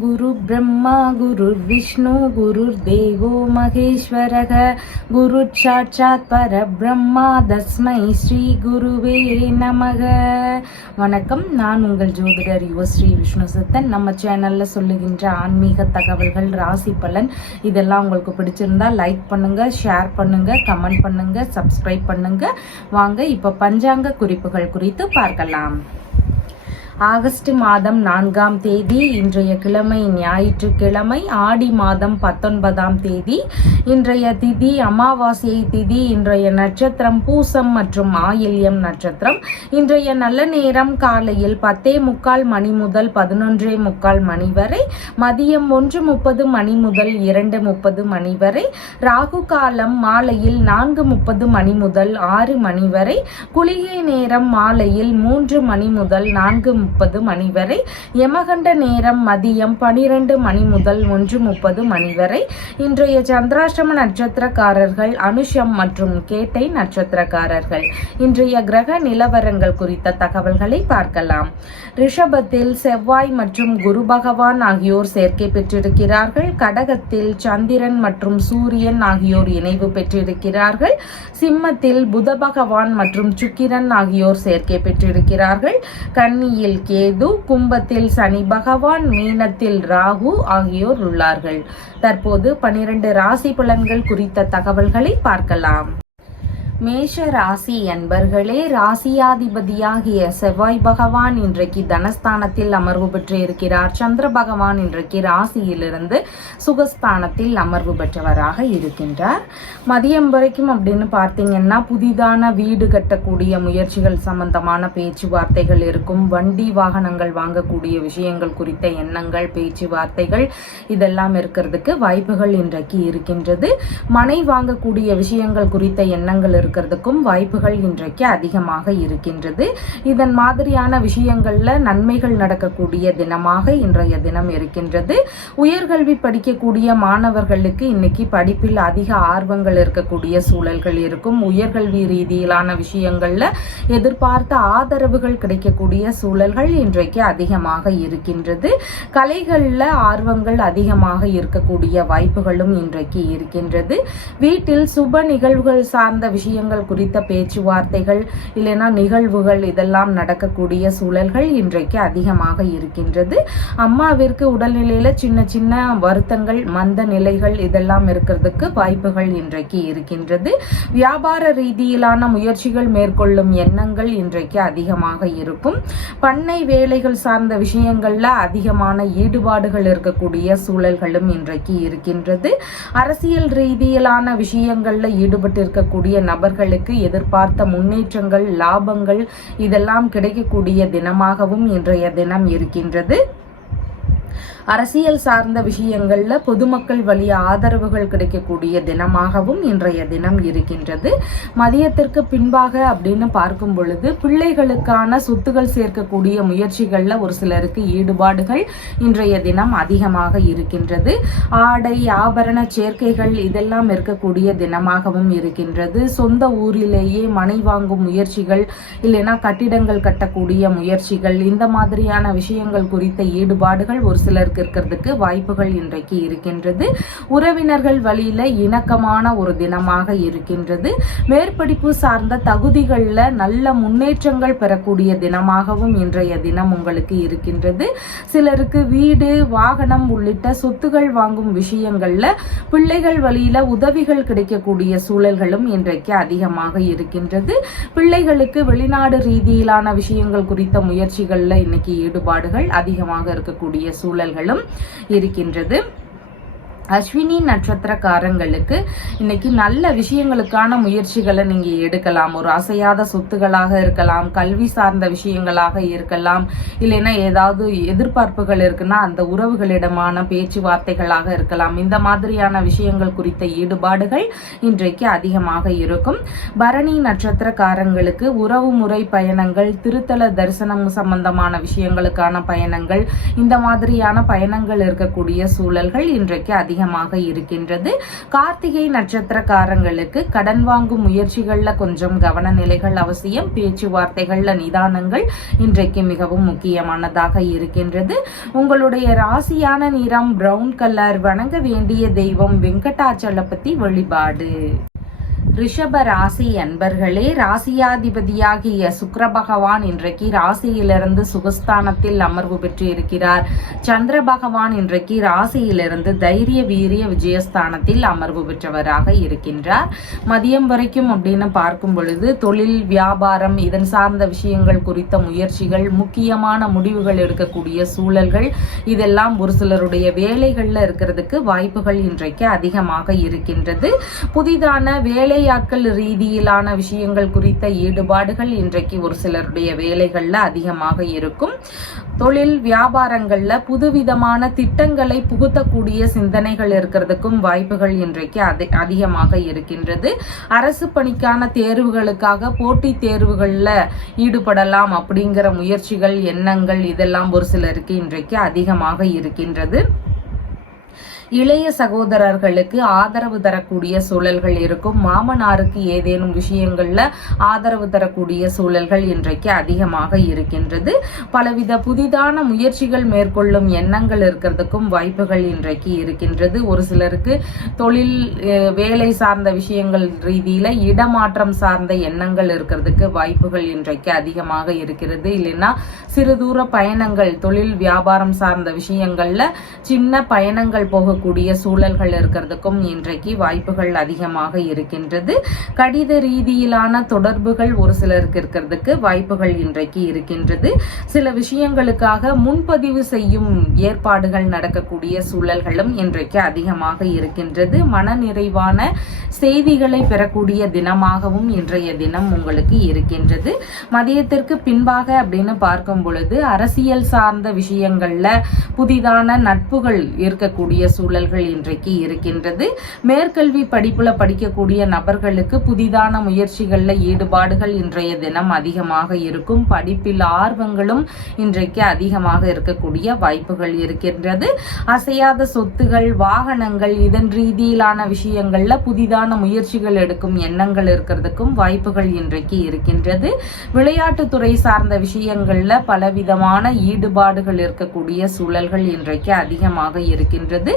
குரு பிரம்மா குரு விஷ்ணு குரு தேவோ மகேஸ்வரக குரு சாட்சாத் பரபிரம்மா தஸ்மை ஸ்ரீ குருவே நமக. வணக்கம், நான் உங்கள் ஜோதிடர் யுவஸ்ரீ விஷ்ணு சித்தன். நம்ம சேனல்ல சொல்லுகின்ற ஆன்மீக தகவல்கள், ராசி பலன் இதெல்லாம் உங்களுக்கு பிடிச்சிருந்தா லைக் பண்ணுங்க, ஷேர் பண்ணுங்க, கமெண்ட் பண்ணுங்க, சப்ஸ்கிரைப் பண்ணுங்க. வாங்க இப்ப பஞ்சாங்க குறிப்புகள் குறித்து பார்க்கலாம். ஆகஸ்ட் மாதம் 4ஆம் தேதி, இன்றைய கிழமை ஞாயிற்றுக்கிழமை, ஆடி மாதம் 19ஆம் தேதி. இன்றைய திதி அமாவாசை திதி. இன்றைய நட்சத்திரம் பூசம் மற்றும் ஆயில்யம் நட்சத்திரம். இன்றைய நல்ல நேரம் காலையில் 10:45 மணி முதல் 11:45 மணி வரை, மதியம் 1:30 மணி முதல் 2:30 மணி வரை, ராகு காலம் மாலையில் 4:30 மணி முதல் 6 மணி வரை, குளிகை நேரம் மாலையில் 3 மணி முதல் 4:30 மணி வரை, யமகண்ட நேரம் மதியம் 12 மணி முதல் 1:30 மணி வரை. இன்றைய சந்திராஷ்டம நட்சத்திரக்காரர்கள் அனுஷம் மற்றும் கேட்டை நட்சத்திரக்காரர்கள். இன்றைய கிரக நிலவரங்கள் குறித்த தகவல்களை பார்க்கலாம். ரிஷபத்தில் செவ்வாய் மற்றும் குரு பகவான் ஆகியோர் சேர்க்கை பெற்றிருக்கிறார்கள். கடகத்தில் சந்திரன் மற்றும் சூரியன் ஆகியோர் இணைவு பெற்றிருக்கிறார்கள். சிம்மத்தில் புத பகவான் மற்றும் சுக்கிரன் ஆகியோர் சேர்க்கை பெற்றிருக்கிறார்கள். கன்னியில் கேது, கும்பத்தில் சனி பகவான், மீனத்தில் ராகு ஆகியோர் உள்ளார்கள். தற்போது 12 ராசி பலன்கள் குறித்த தகவல்களை பார்க்கலாம். மேஷ ராசி அன்பர்களே, ராசியாதிபதியாகிய செவ்வாய் பகவான் இன்றைக்கு தனஸ்தானத்தில் அமர்வு பெற்று இருக்கிறார். சந்திர பகவான் இன்றைக்கு ராசியிலிருந்து சுகஸ்தானத்தில் அமர்வு பெற்றவராக இருக்கின்றார். மதியம் வரைக்கும் அப்படின்னு பார்த்தீங்கன்னா புதிதான வீடு கட்டக்கூடிய முயற்சிகள் சம்பந்தமான பேச்சுவார்த்தைகள் இருக்கும். வண்டி வாகனங்கள் வாங்கக்கூடிய விஷயங்கள் குறித்த எண்ணங்கள், பேச்சுவார்த்தைகள் இதெல்லாம் இருக்கிறதுக்கு வாய்ப்புகள் இன்றைக்கு இருக்கின்றது. மனை வாங்கக்கூடிய விஷயங்கள் குறித்த எண்ணங்கள் இருக்கிறதுக்கும் வாய்ப்புகள் இன்றைக்கு அதிகமாக இருக்கின்றது. இதன் மாதிரியான விஷயங்கள்ல நன்மைகள் நடக்கக்கூடிய தினமாக இன்றைய தினம் இருக்கின்றது. உயர்கல்வி படிக்கக்கூடிய மாணவர்களுக்கு இன்னைக்கு படிப்பில் அதிக ஆர்வங்கள் இருக்கக்கூடிய சூழல்கள் இருக்கும். உயர்கல்வி ரீதியிலான விஷயங்கள்ல எதிர்பார்த்த ஆதரவுகள் கிடைக்கக்கூடிய சூழல்கள் இன்றைக்கு அதிகமாக இருக்கின்றது. கலைகள்ல ஆர்வங்கள் அதிகமாக இருக்கக்கூடிய வாய்ப்புகளும் இன்றைக்கு இருக்கின்றது. வீட்டில் சுப நிகழ்வுகள் சார்ந்த விஷயங்கள் குறித்த பேச்சுவார்த்தைகள் இல்லைன்னா நிகழ்வுகள் இதெல்லாம் நடக்கக்கூடிய சூழல்கள் இன்றைக்கு அதிகமாக இருக்கின்றது. அம்மாவிற்கு உடல்நிலையில சின்ன சின்ன வருத்தங்கள், மந்த நிலைகள் இதெல்லாம் இருக்கிறதுக்கு வாய்ப்புகள் இன்றைக்கு இருக்கின்றது. வியாபார ரீதியிலான முயற்சிகள் மேற்கொள்ளும் எண்ணங்கள் இன்றைக்கு அதிகமாக இருக்கும். பண்ணை வேலைகள் சார்ந்த விஷயங்கள்ல அதிகமான ஈடுபாடுகள் இருக்கக்கூடிய சூழல்களும் இன்றைக்கு இருக்கின்றது. அரசியல் ரீதியிலான விஷயங்கள்ல ஈடுபட்டு இருக்கக்கூடிய நபர்களுக்கு எதிர்பார்த்த முன்னேற்றங்கள், லாபங்கள் இதெல்லாம் கிடைக்கக்கூடிய தினமாகவும் இன்றைய தினம் இருக்கின்றது. அரசியல் சார்ந்த விஷயங்கள்ல பொதுமக்கள் வழி ஆதரவுகள் கிடைக்கக்கூடிய தினமாகவும் இன்றைய தினம் இருக்கின்றது. மதியத்திற்கு பின்பாக அப்படின்னு பார்க்கும் பொழுது பிள்ளைகளுக்கான சொத்துகள் சேர்க்கக்கூடிய முயற்சிகள்ல ஒரு சிலருக்கு ஈடுபாடுகள் இன்றைய தினம் அதிகமாக இருக்கின்றது. ஆடை ஆபரண சேர்க்கைகள் இதெல்லாம் இருக்கக்கூடிய தினமாகவும் இருக்கின்றது. சொந்த ஊரிலேயே மனை வாங்கும் முயற்சிகள் இல்லைன்னா கட்டிடங்கள் கட்டக்கூடிய முயற்சிகள் இந்த மாதிரியான விஷயங்கள் குறித்த ஈடுபாடுகள் ஒரு சிலருக்கு இருக்கிறதுக்கு வாய்ப்புகள் இன்றைக்கு இருக்கின்றது. உறவினர்கள் வழியில இணக்கமான ஒரு தினமாக இருக்கின்றது. மேற்படிப்பு சார்ந்த தகுதிகள்ல நல்ல முன்னேற்றங்கள் பெறக்கூடிய தினமாகவும் இன்றைய தினம் உங்களுக்கு இருக்கின்றது. சிலருக்கு வீடு, வாகனம் உள்ளிட்ட சொத்துகள் வாங்கும் விஷயங்கள்ல பிள்ளைகள் வழியில உதவிகள் கிடைக்கக்கூடிய சூழல்களும் இன்றைக்கு அதிகமாக இருக்கின்றது. பிள்ளைகளுக்கு வெளிநாடு ரீதியிலான விஷயங்கள் குறித்த முயற்சிகள்ல இன்னைக்கு ஈடுபாடுகள் அதிகமாக இருக்கக்கூடிய சூழல்கள் இருக்கின்றது. அஸ்வினி நட்சத்திரக்காரங்களுக்கு இன்னைக்கு நல்ல விஷயங்களுக்கான முயற்சிகளை நீங்க எடுக்கலாம். ஒரு அசையாத சொத்துகளாக இருக்கலாம், கல்வி சார்ந்த விஷயங்களாக இருக்கலாம், இல்லைன்னா ஏதாவது எதிர்பார்ப்புகள் இருக்குன்னா அந்த உறவுகளிடமான பேச்சுவார்த்தைகளாக இருக்கலாம். இந்த மாதிரியான விஷயங்கள் குறித்த ஈடுபாடுகள் இன்றைக்கு அதிகமாக இருக்கும். பரணி நட்சத்திரக்காரங்களுக்கு உறவு முறை பயணங்கள், திருத்தல தரிசனம் சம்பந்தமான விஷயங்களுக்கான பயணங்கள் இந்த மாதிரியான பயணங்கள் இருக்கக்கூடிய சூழல்கள் இன்றைக்கு அதிகமாக இருக்கின்றது. கார்த்திகை நட்சத்திரக்காரங்களுக்கு கடன் வாங்கும் முயற்சிகள்ல கொஞ்சம் கவன நிலைகள் அவசியம். பேச்சுவார்த்தைகள்ல நிதானங்கள் இன்றைக்கு மிகவும் முக்கியமானதாக இருக்கின்றது. உங்களுடைய ராசியான நிறம் பிரவுன் கலர். வணங்க வேண்டிய தெய்வம் வெங்கடாச்சலபதி வழிபாடு. ரிஷப ராசி அன்பர்களே, ராசியாதிபதியாகிய சுக்கிர பகவான் இன்றைக்கு ராசியிலிருந்து சுகஸ்தானத்தில் அமர்வு பெற்று இருக்கிறார். சந்திர பகவான் இன்றைக்கு ராசியிலிருந்து தைரிய வீரிய விஜயஸ்தானத்தில் அமர்வு பெற்றவராக இருக்கின்றார். மதியம் வரைக்கும் அப்படின்னு பார்க்கும் பொழுது தொழில் வியாபாரம் இதன் சார்ந்த விஷயங்கள் குறித்த முயற்சிகள், முக்கியமான முடிவுகள் எடுக்கக்கூடிய சூழல்கள், இதெல்லாம் ஒரு சிலருடைய வேலைகள்ல இருக்கிறதுக்கு வாய்ப்புகள் இன்றைக்கு அதிகமாக இருக்கின்றது. புதிதான வேலையாட்கள் ரீதியிலான விஷயங்கள் குறித்த ஈடுபாடுகள் இன்றைக்கு ஒரு சிலருடைய வேலைகள்ல அதிகமாக இருக்கும். தொழில் வியாபாரங்கள்ல புதுவிதமான திட்டங்களை புகுத்தக்கூடிய சிந்தனைகள் இருக்கிறதுக்கும் வாய்ப்புகள் இன்றைக்கு அதிகமாக இருக்கின்றது. அரசு பணிக்கான தேர்வுகளுக்காக போட்டித் தேர்வுகள்ல ஈடுபடலாம் அப்படிங்கிற முயற்சிகள், எண்ணங்கள் இதெல்லாம் ஒரு சிலருக்கு இன்றைக்கு அதிகமாக இருக்கின்றது. இளைய சகோதரர்களுக்கு ஆதரவு தரக்கூடிய சூழல்கள் இருக்கும். மாமனாருக்கு ஏதேனும் விஷயங்கள்ல ஆதரவு தரக்கூடிய சூழல்கள் இன்றைக்கு அதிகமாக இருக்கின்றது. பலவித புதிதான முயற்சிகள் மேற்கொள்ளும் எண்ணங்கள் இருக்கிறதுக்கும் வாய்ப்புகள் இன்றைக்கு இருக்கின்றது. ஒரு சிலருக்கு தொழில் வேலை சார்ந்த விஷயங்கள் ரீதியில இடமாற்றம் சார்ந்த எண்ணங்கள் இருக்கிறதுக்கு வாய்ப்புகள் இன்றைக்கு அதிகமாக இருக்கிறது. இல்லைன்னா சிறு தூர பயணங்கள், தொழில் வியாபாரம் சார்ந்த விஷயங்கள்ல சின்ன பயணங்கள் போக கூடிய சூழல்கள் இருக்கிறதுக்கும் இன்றைக்கு வாய்ப்புகள் அதிகமாக இருக்கின்றது. கடித ரீதியிலான தொடர்புகள் ஒரு சிலருக்கு இருக்கிறதுக்கு வாய்ப்புகள் இன்றைக்கு இருக்கின்றது. சில விஷயங்களுக்காக முன்பதிவு செய்யும் ஏற்பாடுகள் நடக்கக்கூடிய சூழல்களும் இன்றைக்கு அதிகமாக இருக்கின்றது. மன நிறைவான செய்திகளை பெறக்கூடிய தினமாகவும் இன்றைய தினம் உங்களுக்கு இருக்கின்றது. மதியத்திற்கு பின்பாக அப்படின்னு பார்க்கும் பொழுது அரசியல் சார்ந்த விஷயங்கள்ல புதிதான நட்புகள் இருக்கக்கூடிய சூழல்கள் இன்றைக்கு இருக்கின்றது. மேற்கல்வி படிப்புல படிக்கக்கூடிய நபர்களுக்கு புதிதான முயற்சிகள்ல ஈடுபாடுகள் இன்றைய தினம் அதிகமாக இருக்கும். படிப்பில் ஆர்வங்களும் இன்றைக்கு அதிகமாக இருக்கக்கூடிய வாய்ப்புகள் இருக்கின்றது. அசையாத சொத்துகள், வாகனங்கள் இதன் ரீதியிலான விஷயங்கள்ல புதிதான முயற்சிகள் எடுக்கும் எண்ணங்கள் இருக்கிறதுக்கும் வாய்ப்புகள் இன்றைக்கு இருக்கின்றது. விளையாட்டுத்துறை சார்ந்த விஷயங்கள்ல பலவிதமான ஈடுபாடுகள் இருக்கக்கூடிய சூழல்கள் இன்றைக்கு அதிகமாக இருக்கின்றது.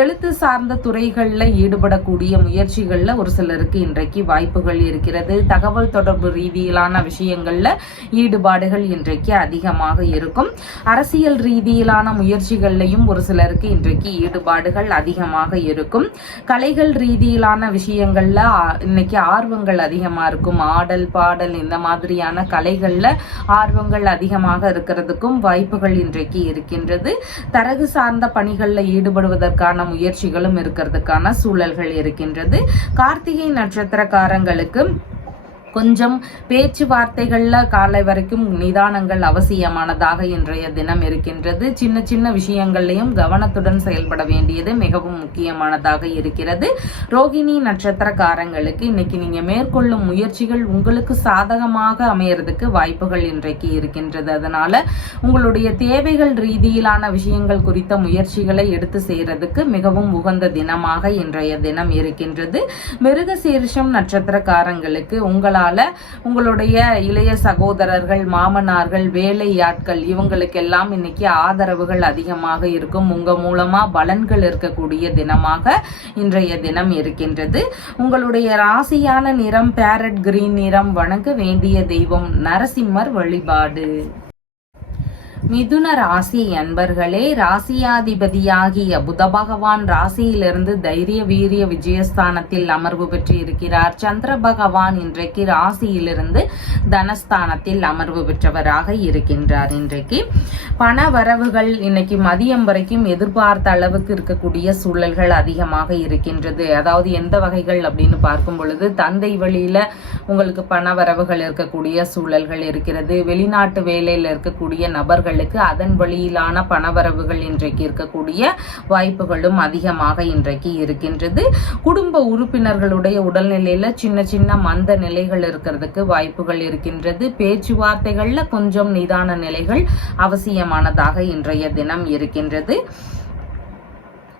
எழுத்து சார்ந்த துறைகள்ல ஈடுபடக்கூடிய முயற்சிகள்ல ஒரு சிலருக்கு இன்றைக்கு வாய்ப்புகள் இருக்கிறது. தகவல் தொடர்பு ரீதியிலான விஷயங்கள்ல ஈடுபாடுகள் இன்றைக்கு அதிகமாக இருக்கும். அரசியல் ரீதியிலான முயற்சிகள்லையும் ஒரு சிலருக்கு இன்றைக்கு ஈடுபாடுகள் அதிகமாக இருக்கும். கலைகள் ரீதியிலான விஷயங்கள்ல இன்னைக்கு ஆர்வங்கள் அதிகமா இருக்கும். ஆடல், பாடல் இந்த மாதிரியான கலைகள்ல ஆர்வங்கள் அதிகமாக இருக்கிறதுக்கும் வாய்ப்புகள் இன்றைக்கு இருக்கின்றது. தரகு சார்ந்த பணிகள்ல ஈடுபடுவதற்கான முயற்சிகளும் இருக்கிறதுக்கான சூழல்கள் இருக்கின்றது. கார்த்திகை நட்சத்திரக்காரங்களுக்கு கொஞ்சம் பேச்சுவார்த்தைகள்ல காலை வரைக்கும் நிதானங்கள் அவசியமானதாக இன்றைய தினம் இருக்கின்றது. சின்ன சின்ன விஷயங்கள்லையும் கவனத்துடன் செயல்பட வேண்டியது மிகவும் முக்கியமானதாக இருக்கிறது. ரோகிணி நட்சத்திரக்காரங்களுக்கு இன்னைக்கு நீங்க மேற்கொள்ளும் முயற்சிகள் உங்களுக்கு சாதகமாக அமையறதுக்கு வாய்ப்புகள் இன்றைக்கு இருக்கின்றது. அதனால உங்களுடைய தேவைகள் ரீதியிலான விஷயங்கள் குறித்த முயற்சிகளை எடுத்து செய்யறதுக்கு மிகவும் உகந்த தினமாக இன்றைய தினம் இருக்கின்றது. மிருகசீரிஷம் நட்சத்திரக்காரங்களுக்கு உங்களுடைய இளைய சகோதரர்கள், மாமனார்கள், வேலையாட்கள் இவங்களுக்கெல்லாம் இன்னைக்கு ஆதரவுகள் அதிகமாக இருக்கும். உங்க மூலமா பலன்கள் இருக்கக்கூடிய தினமாக இன்றைய தினம் இருக்கின்றது. உங்களுடைய ராசியான நிறம் பேரட் கிரீன் நிறம். வணங்க வேண்டிய தெய்வம் நரசிம்மர் வழிபாடு. மிதுன ராசி அன்பர்களே, ராசியாதிபதியாகிய புத பகவான் ராசியிலிருந்து தைரிய வீரிய விஜயஸ்தானத்தில் அமர்வு பெற்று இருக்கிறார். சந்திர பகவான் இன்றைக்கு ராசியிலிருந்து தனஸ்தானத்தில் அமர்வு பெற்றவராக இருக்கின்றார். இன்றைக்கு பண வரவுகள் இன்னைக்கு மதியம் வரைக்கும் எதிர்பார்த்த அளவுக்கு இருக்கக்கூடிய சூழல்கள் அதிகமாக இருக்கின்றது. அதாவது எந்த வகைகள் அப்படின்னு பார்க்கும் பொழுது தந்தை வழியில உங்களுக்கு பண வரவுகள் இருக்கக்கூடிய சூழல்கள் இருக்கிறது. வெளிநாட்டு வேலையில இருக்கக்கூடிய நபர்கள் அதன் வழியிலான பணவரவுகள் இன்றைக்கு இருக்கக்கூடிய வாய்ப்புகளும் அதிகமாக இன்றைக்கு இருக்கின்றது. குடும்ப உறுப்பினர்களுடைய உடல்நிலையில சின்ன சின்ன மந்த நிலைகள் இருக்கிறதுக்கு வாய்ப்புகள் இருக்கின்றது. பேச்சுவார்த்தைகள்ல கொஞ்சம் நிதான நிலைகள் அவசியமானதாக இன்றைய தினம் இருக்கின்றது.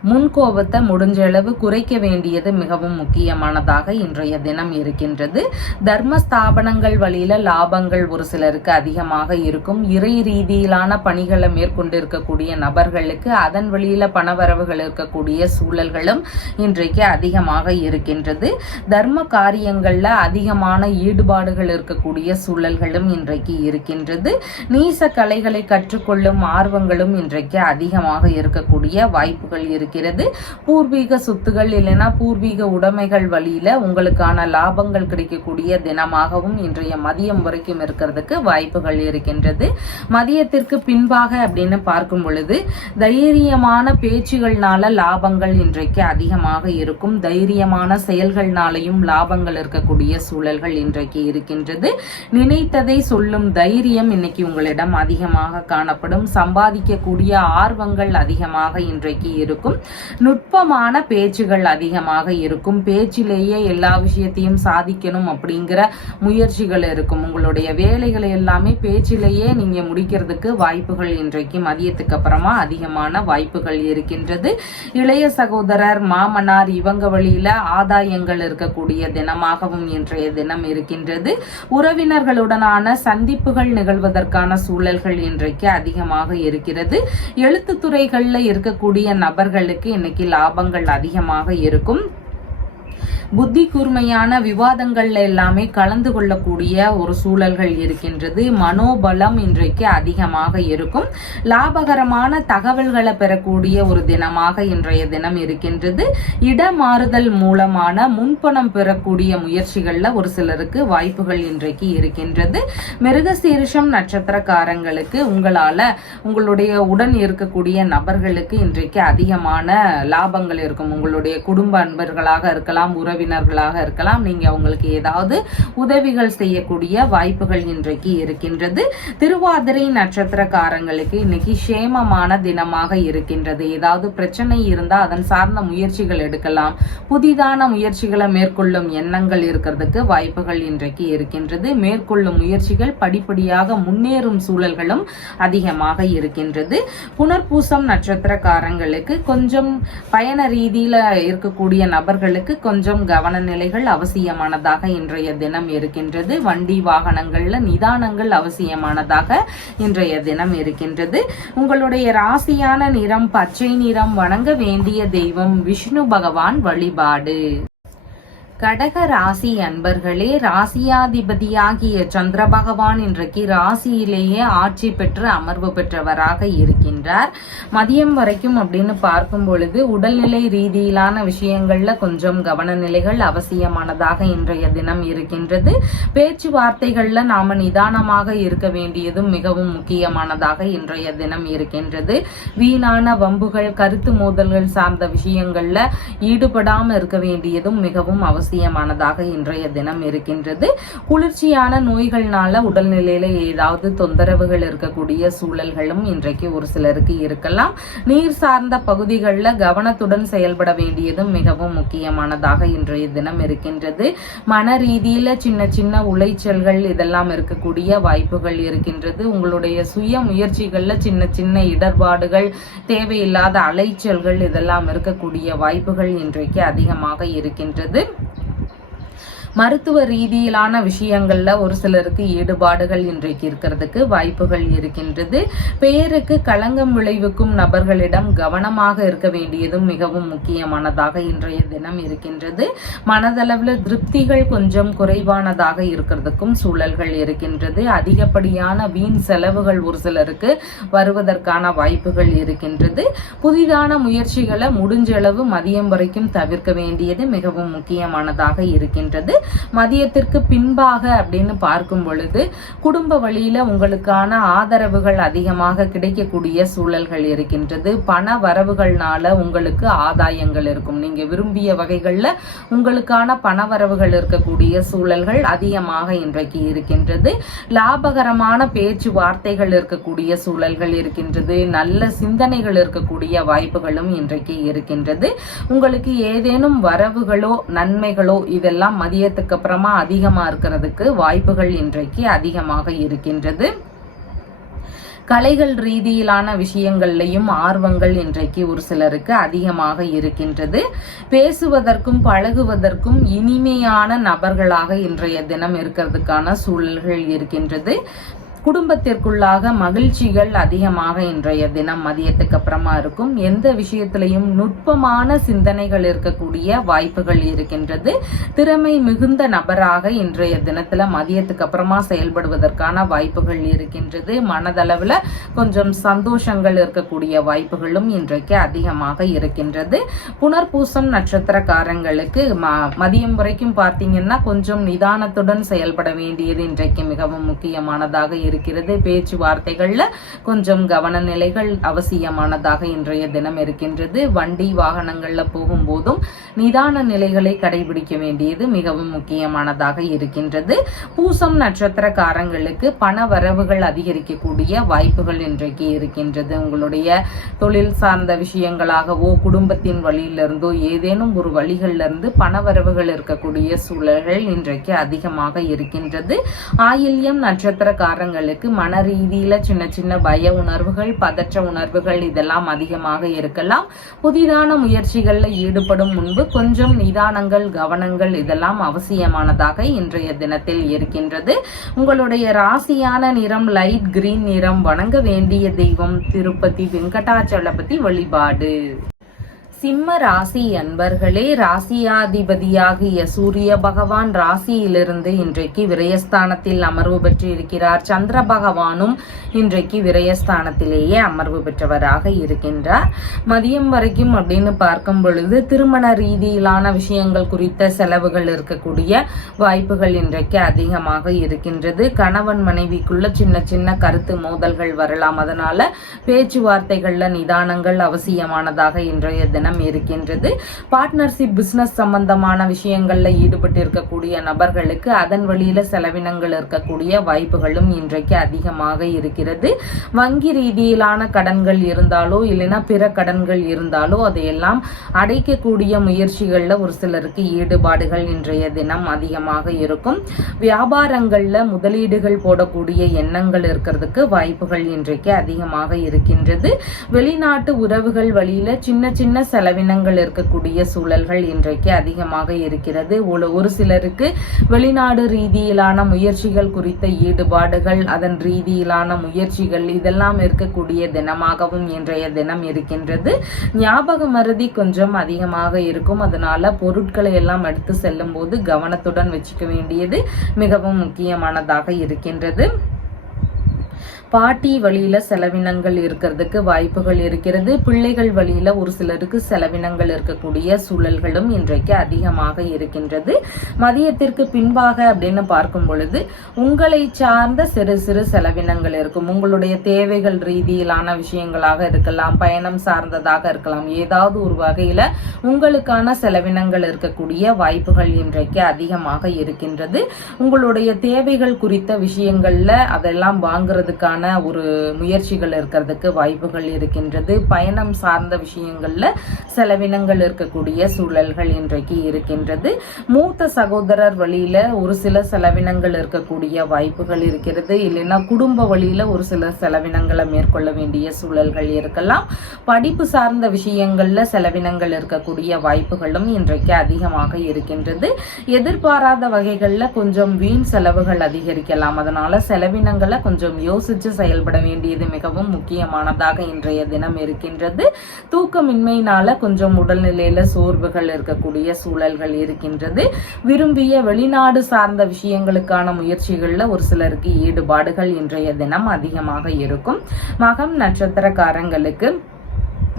முன்கோபத்தை முடிஞ்ச அளவு குறைக்க வேண்டியது மிகவும் முக்கியமானதாக இன்றைய தினம் இருக்கின்றது. தர்ம ஸ்தாபனங்கள் வழியில லாபங்கள் ஒரு சிலருக்கு அதிகமாக இருக்கும். இறை ரீதியிலான பணிகளை மேற்கொண்டிருக்கக்கூடிய நபர்களுக்கு அதன் வழியில பணவரவுகள் இருக்கக்கூடிய சூழல்களும் இன்றைக்கு அதிகமாக இருக்கின்றது. தர்ம காரியங்கள்ல அதிகமான ஈடுபாடுகள் இருக்கக்கூடிய சூழல்களும் இன்றைக்கு இருக்கின்றது. நீச கலைகளை கற்றுக்கொள்ளும் ஆர்வங்களும் இன்றைக்கு அதிகமாக இருக்கக்கூடிய வாய்ப்புகள் இருக்கிறது. பூர்வீக சொத்துகள் இல்லைன்னா பூர்வீக உடைமைகள் வழியில உங்களுக்கான லாபங்கள் கிடைக்கக்கூடிய தினமாகவும் இன்றைய மதியம் வரைக்கும் இருக்கிறதுக்கு வாய்ப்புகள் இருக்கின்றது. மதியத்திற்கு பின்பாக அப்படின்னு பார்க்கும் பொழுது தைரியமான பேச்சுகள்னால லாபங்கள் இன்றைக்கு அதிகமாக இருக்கும். தைரியமான செயல்கள்னாலையும் லாபங்கள் இருக்கக்கூடிய சூழல்கள் இன்றைக்கு இருக்கின்றது. நினைத்ததை சொல்லும் தைரியம் இன்னைக்கு உங்களிடம் அதிகமாக காணப்படும். சம்பாதிக்கக்கூடிய ஆர்வங்கள் அதிகமாக இன்றைக்கு இருக்கும். நுட்பமான பேச்சுகள் அதிகமாக இருக்கும். பேச்சிலேயே எல்லா விஷயத்தையும் சாதிக்கணும் அப்படிங்கிற முயற்சிகள் இருக்கும். உங்களுடைய வேலைகளை எல்லாமே பேச்சிலேயே நீங்க முடிக்கிறதுக்கு வாய்ப்புகள் இன்றைக்கு மதியத்துக்கு அப்புறமா அதிகமான வாய்ப்புகள் இருக்கின்றது. இளைய சகோதரர், மாமனார் இவங்க வழியில ஆதாயங்கள் இருக்கக்கூடிய தினமாகவும் இன்றைய தினம் இருக்கின்றது. உறவினர்களுடனான சந்திப்புகள் நிகழ்வதற்கான சூழல்கள் இன்றைக்கு அதிகமாக இருக்கிறது. எழுத்துத்துறைகள்ல இருக்கக்கூடிய நபர்களுக்கு இன்னைக்கு லாபங்கள் அதிகமாக இருக்கும். புத்தி கூர்மையான விவாதங்கள்ல எல்லாமே கலந்து கொள்ளக்கூடிய ஒரு சூழல்கள் இருக்கின்றது. மனோபலம் இன்றைக்கு அதிகமாக இருக்கும். லாபகரமான தகவல்களை பெறக்கூடிய ஒரு தினமாக இன்றைய தினம் இருக்கின்றது. இடமாறுதல் மூலமான முன்பணம் பெறக்கூடிய முயற்சிகள்ல ஒரு சிலருக்கு வாய்ப்புகள் இன்றைக்கு இருக்கின்றது. மிருகசீரிஷம் நட்சத்திரக்காரங்களுக்கு உங்களுடைய உடன் இருக்கக்கூடிய நபர்களுக்கு இன்றைக்கு அதிகமான லாபங்கள் இருக்கும். உங்களுடைய குடும்ப அன்பர்களாக இருக்கலாம், உறவினர்களாக இருக்கலாம். நீங்க அவங்களுக்கு ஏதாவது உதவிகள் செய்யக்கூடிய வாய்ப்புகள் இன்றைக்கு இருக்கின்றது. திருவாதிரை நட்சத்திரக்காரங்களுக்கு இன்னைக்கு சேமமான தினமாக இருக்கின்றது. ஏதாவது பிரச்சனை இருந்தா அதன் சார்ந்த முயற்சிகள் எடுக்கலாம். புதிதான முயற்சிகளை மேற்கொள்ளும் எண்ணங்கள் இருக்கிறதுக்கு வாய்ப்புகள் இன்றைக்கு இருக்கின்றது. மேற்கொள்ளும் முயற்சிகள் படிப்படியாக முன்னேறும் சூழல்களும் அதிகமாக இருக்கின்றது. புனர்பூசம் நட்சத்திரக்காரங்களுக்கு கொஞ்சம் பயண ரீதியில இருக்கக்கூடிய நபர்களுக்கு கொஞ்சம் கவன நிலைகள் அவசியமானதாக இன்றைய தினம் இருக்கின்றது. வண்டி வாகனங்கள்ல நிதானங்கள் அவசியமானதாக இன்றைய தினம் இருக்கின்றது. உங்களுடைய ராசியான நிறம் பச்சை நிறம். வணங்க வேண்டிய தெய்வம் விஷ்ணு பகவான் வழிபாடு. கடக ராசி அன்பர்களே, ராசியாதிபதியாகிய சந்திர பகவான் இன்றைக்கு ராசியிலேயே ஆட்சி பெற்று அமர்வு பெற்றவராக இருக்கின்றார். மதியம் வரைக்கும் அப்படின்னு பார்க்கும் பொழுது உடல்நிலை ரீதியிலான விஷயங்கள்ல கொஞ்சம் கவன நிலைகள் அவசியமானதாக இன்றைய தினம் இருக்கின்றது. பேச்சுவார்த்தைகள்ல நாம நிதானமாக இருக்க வேண்டியதும் மிகவும் முக்கியமானதாக இன்றைய தினம் இருக்கின்றது. வீணான வம்புகள், கருத்து மோதல்கள் சார்ந்த விஷயங்கள்ல ஈடுபடாம இருக்க வேண்டியதும் மிகவும் அவசியமானதாக இன்றைய தினம் இருக்கின்றது. குளிர்ச்சியான நோய்கள்னால உடல்நிலையில ஏதாவது தொந்தரவுகள் இருக்கக்கூடிய சூழல்களும் இன்றைக்கு ஒரு சிலருக்கு இருக்கலாம். நீர் சார்ந்த பகுதிகளில் கவனத்துடன் செயல்பட வேண்டியதும் மிகவும் முக்கியமானதாக இன்றைய தினம் இருக்கின்றது. மன ரீதியில சின்ன சின்ன உளைச்சல்கள் இதெல்லாம் இருக்கக்கூடிய வாய்ப்புகள் இருக்கின்றது. உங்களுடைய சுய முயற்சிகள்ல சின்ன சின்ன இடர்பாடுகள், தேவையில்லாத அலைச்சல்கள் இதெல்லாம் இருக்கக்கூடிய வாய்ப்புகள் இன்றைக்கு அதிகமாக இருக்கின்றது. மருத்துவ ரீதியிலான விஷயங்கள்ல ஒரு சிலருக்கு ஈடுபாடுகள் இன்றைக்கு இருக்கிறதுக்கு வாய்ப்புகள் இருக்கின்றது. பெயருக்கு களங்கம் விளைவிக்கும் நபர்களிடம் கவனமாக இருக்க வேண்டியதும் மிகவும் முக்கியமானதாக இன்றைய தினம் இருக்கின்றது. மனதளவுல திருப்திகள் கொஞ்சம் குறைவானதாக இருக்கிறதுக்கும் சூழல்கள் இருக்கின்றது. அதிகப்படியான வீண் செலவுகள் ஒரு சிலருக்கு வருவதற்கான வாய்ப்புகள் இருக்கின்றது. புதிதான முயற்சிகளை முடிஞ்சளவு மதியம் வரைக்கும் தவிர்க்க வேண்டியது மிகவும் முக்கியமானதாக இருக்கின்றது. மதியத்திற்கு பின்பாக அப்படின்னு பார்க்கும் பொழுது குடும்ப வழியில உங்களுக்கான ஆதரவுகள் அதிகமாக கிடைக்கக்கூடிய சூழல்கள் இருக்கின்றது. பண வரவுகள்னால உங்களுக்கு ஆதாயங்கள் இருக்கும். நீங்க விரும்பிய வகைகள்ல உங்களுக்கான பண வரவுகள் இருக்கக்கூடிய சூழல்கள் அதிகமாக இன்றைக்கு இருக்கின்றது. லாபகரமான பேச்சுவார்த்தைகள் இருக்கக்கூடிய சூழல்கள் இருக்கின்றது. நல்ல சிந்தனைகள் இருக்கக்கூடிய வாய்ப்புகளும் இன்றைக்கு இருக்கின்றது. உங்களுக்கு ஏதேனும் வரவுகளோ நன்மைகளோ இதெல்லாம் மதியத்துக்கு அப்புறமா அதிகமா இருக்கிறதுக்கு வாய்ப்புகள் இன்றைக்கு அதிகமாக இருக்கின்றது. கலைகள் ரீதியிலான விஷயங்கள்லையும் ஆர்வங்கள் இன்றைக்கு ஒரு சிலருக்கு அதிகமாக இருக்கின்றது. பேசுவதற்கும் பழகுவதற்கும் இனிமையான நபர்களாக இன்றைய தினம் இருக்கிறதுக்கான சூழல்கள் இருக்கின்றது. குடும்பத்திற்குள்ளாக மகிழ்ச்சிகள் அதிகமாக இன்றைய தினம் மதியத்துக்கு அப்புறமா இருக்கும். எந்த விஷயத்திலையும் நுட்பமான சிந்தனைகள் இருக்கக்கூடிய வாய்ப்புகள் இருக்கின்றது. திறமை மிகுந்த நபராக இன்றைய தினத்துல மதியத்துக்கு அப்புறமா செயல்படுவதற்கான வாய்ப்புகள் இருக்கின்றது. மனதளவுல கொஞ்சம் சந்தோஷங்கள் இருக்கக்கூடிய வாய்ப்புகளும் இன்றைக்கு அதிகமாக இருக்கின்றது. புனர்பூசம் நட்சத்திரக்காரங்களுக்கு மதியம் வரைக்கும் பார்த்தீங்கன்னா கொஞ்சம் நிதானத்துடன் செயல்பட வேண்டியது இன்றைக்கு மிகவும் முக்கியமானதாக இருக்கிறது. பேச்சுவார்த்தைகள்ல கொஞ்சம் கவன நிலைகள் அவசியமானதாக இன்றைய தினம் இருக்கின்றது. வண்டி வாகனங்கள்ல போகும்போதும் நிதான நிலைகளை கடைபிடிக்க வேண்டியது மிகவும் முக்கியமானதாக இருக்கின்றது. பூசம் நட்சத்திரக்காரங்களுக்கு பண வரவுகள் அதிகரிக்கக்கூடிய வாய்ப்புகள் இன்றைக்கு இருக்கின்றது. உங்களுடைய தொழில் சார்ந்த விஷயங்களாகவோ குடும்பத்தின் வழியிலிருந்தோ ஏதேனும் ஒரு வழிகளிலிருந்து இருந்து பண வரவுகள் இருக்கக்கூடிய சூழல்கள் இன்றைக்கு அதிகமாக இருக்கின்றது. ஆயில்யம் நட்சத்திரக்காரங்களுக்கு மன ரீதியில சின்ன சின்ன பய உணர்வுகள், பதற்ற உணர்வுகள் இதெல்லாம் அதிகமாக இருக்கலாம். புதிதான முயற்சிகள்ல ஈடுபடும் முன்பு கொஞ்சம் நிதானங்கள், கவனங்கள் இதெல்லாம் அவசியமானதாக இன்றைய தினத்தில் இருக்கின்றது. உங்களுடைய ராசியான நிறம் லைட் கிரீன் நிறம். வணங்க வேண்டிய தெய்வம் திருப்பதி வெங்கடாச்சலபதி வழிபாடு. சிம்ம ராசி அன்பர்களே, ராசியாதிபதியாகிய சூரிய பகவான் ராசியிலிருந்து இன்றைக்கு விரயஸ்தானத்தில் அமர்வு பெற்று இருக்கிறார். சந்திர பகவானும் இன்றைக்கு விரயஸ்தானத்திலேயே அமர்வு பெற்றவராக இருக்கின்றார். மதியம் வரைக்கும் அப்படின்னு பார்க்கும் பொழுது திருமண ரீதியிலான விஷயங்கள் குறித்த செலவுகள் இருக்கக்கூடிய வாய்ப்புகள் இன்றைக்கு அதிகமாக இருக்கின்றது. கணவன் மனைவிக்குள்ள சின்ன சின்ன கருத்து மோதல்கள் வரலாம். அதனால பேச்சுவார்த்தைகள்ல நிதானங்கள் அவசியமானதாக இன்றைய தினம் இருக்கின்றது. பார்ட்னர்ஷிப் பிசினஸ் சம்பந்தமான விஷயங்கள்ல ஈடுபட்டு இருக்கக்கூடிய நபர்களுக்கு அதன் வழியில செலவினங்கள் இருக்கக்கூடிய வாய்ப்புகளும் இன்றைக்கு அதிகமாக இருக்கிறது. வங்கி ரீதியிலான கடன்கள் இருந்தாலோ இல்லைன்னா பிற கடன்கள் இருந்தாலோ அதையெல்லாம் அடைக்கக்கூடிய முயற்சிகள்ல ஒரு சிலருக்கு ஈடுபாடுகள் இன்றைய தினம் அதிகமாக இருக்கும். வியாபாரங்கள்ல முதலீடுகள் போடக்கூடிய எண்ணங்கள் இருக்கிறதுக்கு வாய்ப்புகள் இன்றைக்கு அதிகமாக இருக்கின்றது. வெளிநாட்டு உறவுகள் வழியில சின்ன சின்ன செலவினங்கள் இருக்கக்கூடிய சூழல்கள் இன்றைக்கு அதிகமாக இருக்கிறது. ஒரு சிலருக்கு வெளிநாடு ரீதியிலான முயற்சிகள் குறித்த ஈடுபாடுகள், அதன் ரீதியிலான முயற்சிகள் இதெல்லாம் இருக்கக்கூடிய தினமாகவும் இன்றைய தினம் இருக்கின்றது. ஞாபக மறதி கொஞ்சம் அதிகமாக இருக்கும். அதனால பொருட்களை எல்லாம் எடுத்து செல்லும் போது கவனத்துடன் வச்சுக்க வேண்டியது மிகவும் முக்கியமானதாக இருக்கின்றது. பாட்டி வழியில செலவினங்கள் இருக்கிறதுக்கு வாய்ப்புகள் இருக்கிறது. பிள்ளைகள் வழியில ஒரு சிலருக்கு செலவினங்கள் இருக்கக்கூடிய சூழல்களும் இன்றைக்கு அதிகமாக இருக்கின்றது. மதியத்திற்கு பின்பாக அப்படின்னு பார்க்கும் பொழுது உங்களை சார்ந்த சிறு சிறு செலவினங்கள் இருக்கும். உங்களுடைய தேவைகள் ரீதியிலான விஷயங்களாக இருக்கலாம், பயணம் சார்ந்ததாக இருக்கலாம். ஏதாவது ஒரு வகையில உங்களுக்கான செலவினங்கள் இருக்கக்கூடிய வாய்ப்புகள் இன்றைக்கு அதிகமாக இருக்கின்றது. உங்களுடைய தேவைகள் குறித்த விஷயங்கள்ல அதெல்லாம் வாங்குறதுக்கான ஒரு முயற்சிகள் இருக்கிறதுக்கு வாய்ப்புகள் இருக்கின்றது. பயணம் சார்ந்த விஷயங்கள்ல செலவினங்கள் இருக்கக்கூடிய சூழல்கள் இன்றைக்கு இருக்கின்றது. மூத்த சகோதரர் வழியில ஒரு சில செலவினங்கள் இருக்கக்கூடிய வாய்ப்புகள் இருக்கிறது. இல்லைன்னா குடும்ப வழியில ஒரு சில செலவினங்களை மேற்கொள்ள வேண்டிய சூழல்கள் இருக்கலாம். படிப்பு சார்ந்த விஷயங்கள்ல செலவினங்கள் இருக்கக்கூடிய வாய்ப்புகளும் இன்றைக்கு அதிகமாக இருக்கின்றது. எதிர்பாராத வகைகள்ல கொஞ்சம் வீண் செலவுகள் அதிகரிக்கலாம். அதனால செலவினங்களை கொஞ்சம் யோசிச்சு செயல்பட வேண்டியது மிகவும் முக்கியமானதாக இன்றைய தினம் இருக்கின்றது. தூக்கமின்மையினால கொஞ்சம் உடல்நிலையில சோர்வுகள் இருக்கக்கூடிய சூழல்கள் இருக்கின்றது. விரும்பிய வெளிநாடு சார்ந்த விஷயங்களுக்கான முயற்சிகள்ல ஒரு சிலருக்கு ஈடுபாடுகள் இன்றைய தினம் அதிகமாக இருக்கும். மகம் நட்சத்திரக்காரங்களுக்கு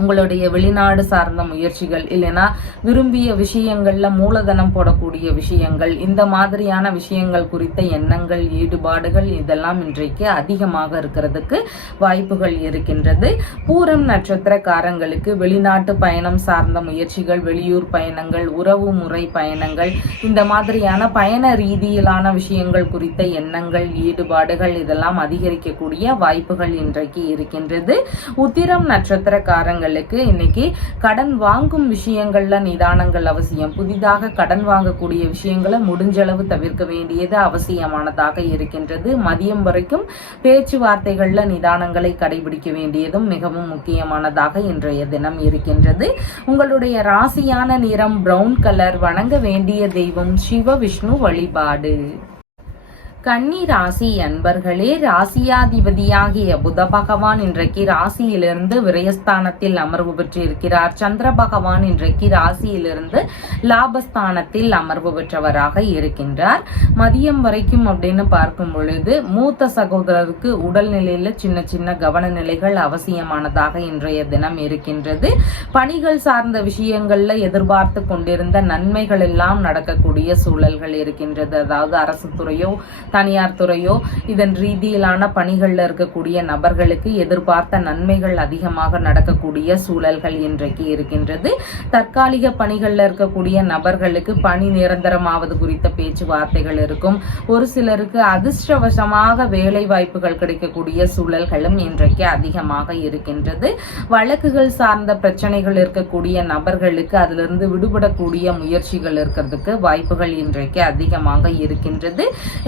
உங்களுடைய வெளிநாடு சார்ந்த முயற்சிகள் இல்லைன்னா விரும்பிய விஷயங்கள்ல மூலதனம் போடக்கூடிய விஷயங்கள், இந்த மாதிரியான விஷயங்கள் குறித்த எண்ணங்கள், ஈடுபாடுகள் இதெல்லாம் இன்றைக்கு அதிகமாக இருக்கிறதுக்கு வாய்ப்புகள் இருக்கின்றது. பூரம் நட்சத்திரக்காரங்களுக்கு வெளிநாட்டு பயணம் சார்ந்த முயற்சிகள், வெளியூர் பயணங்கள், உறவு முறை பயணங்கள், இந்த மாதிரியான பயண ரீதியிலான விஷயங்கள் குறித்த எண்ணங்கள், ஈடுபாடுகள் இதெல்லாம் அதிகரிக்கக்கூடிய வாய்ப்புகள் இன்றைக்கு இருக்கின்றது. உத்திரம் நட்சத்திரக்காரங்கள் நபர்களுக்கு இன்னைக்கு கடன் வாங்கும் விஷயங்கள்ல நிதானங்கள் அவசியம். புதிதாக கடன் வாங்கக்கூடிய விஷயங்களை முடிஞ்சளவு தவிர்க்க வேண்டியது அவசியமானதாக இருக்கின்றது. மதியம் வரைக்கும் பேச்சுவார்த்தைகள்ல நிதானங்களை கடைபிடிக்க வேண்டியதும் மிகவும் முக்கியமானதாக இன்றைய தினம் இருக்கின்றது. உங்களுடைய ராசியான நிறம் பிரவுன் கலர். வணங்க வேண்டிய தெய்வம் சிவ விஷ்ணு வழிபாடு. கன்னி ராசி அன்பர்களே, ராசியாதிபதியாகிய புத பகவான் இன்றைக்கு ராசியிலிருந்து விரயஸ்தானத்தில் அமர்வு பெற்று இருக்கிறார். சந்திர பகவான் இன்றைக்கு ராசியிலிருந்து லாபஸ்தானத்தில் அமர்வு பெற்றவராக இருக்கின்றார். மதியம் வரைக்கும் அப்படின்னு பார்க்கும் பொழுது மூத்த சகோதரருக்கு உடல்நிலையில சின்ன சின்ன கவனநிலைகள் அவசியமானதாக இன்றைய தினம் இருக்கின்றது. பணிகள் சார்ந்த விஷயங்கள்ல எதிர்பார்த்து கொண்டிருந்த நன்மைகள் எல்லாம் நடக்கக்கூடிய சூழல்கள் இருக்கின்றது. அதாவது அரசு துறையோ தனியார் துறையோ இதன் ரீதியிலான பணிகள்ல இருக்கக்கூடிய நபர்களுக்கு எதிர்பார்த்த நன்மைகள் அதிகமாக நடக்கக்கூடிய சூழல்கள் இன்றைக்கு இருக்கின்றது. தற்காலிக பணிகள்ல இருக்கக்கூடிய நபர்களுக்கு பணி நிரந்தரமாவது குறித்த பேச்சுவார்த்தைகள் இருக்கும். ஒரு சிலருக்கு அதிர்ஷ்டவசமாக வேலை வாய்ப்புகள் கிடைக்கக்கூடிய சூழல்களும் இன்றைக்கு அதிகமாக இருக்கின்றது. வழக்குகள் சார்ந்த பிரச்சனைகள் இருக்கக்கூடிய நபர்களுக்கு அதிலிருந்து விடுபடக்கூடிய முயற்சிகள் இருக்கிறதுக்கு வாய்ப்புகள் இன்றைக்கு அதிகமாக இருக்கின்றது.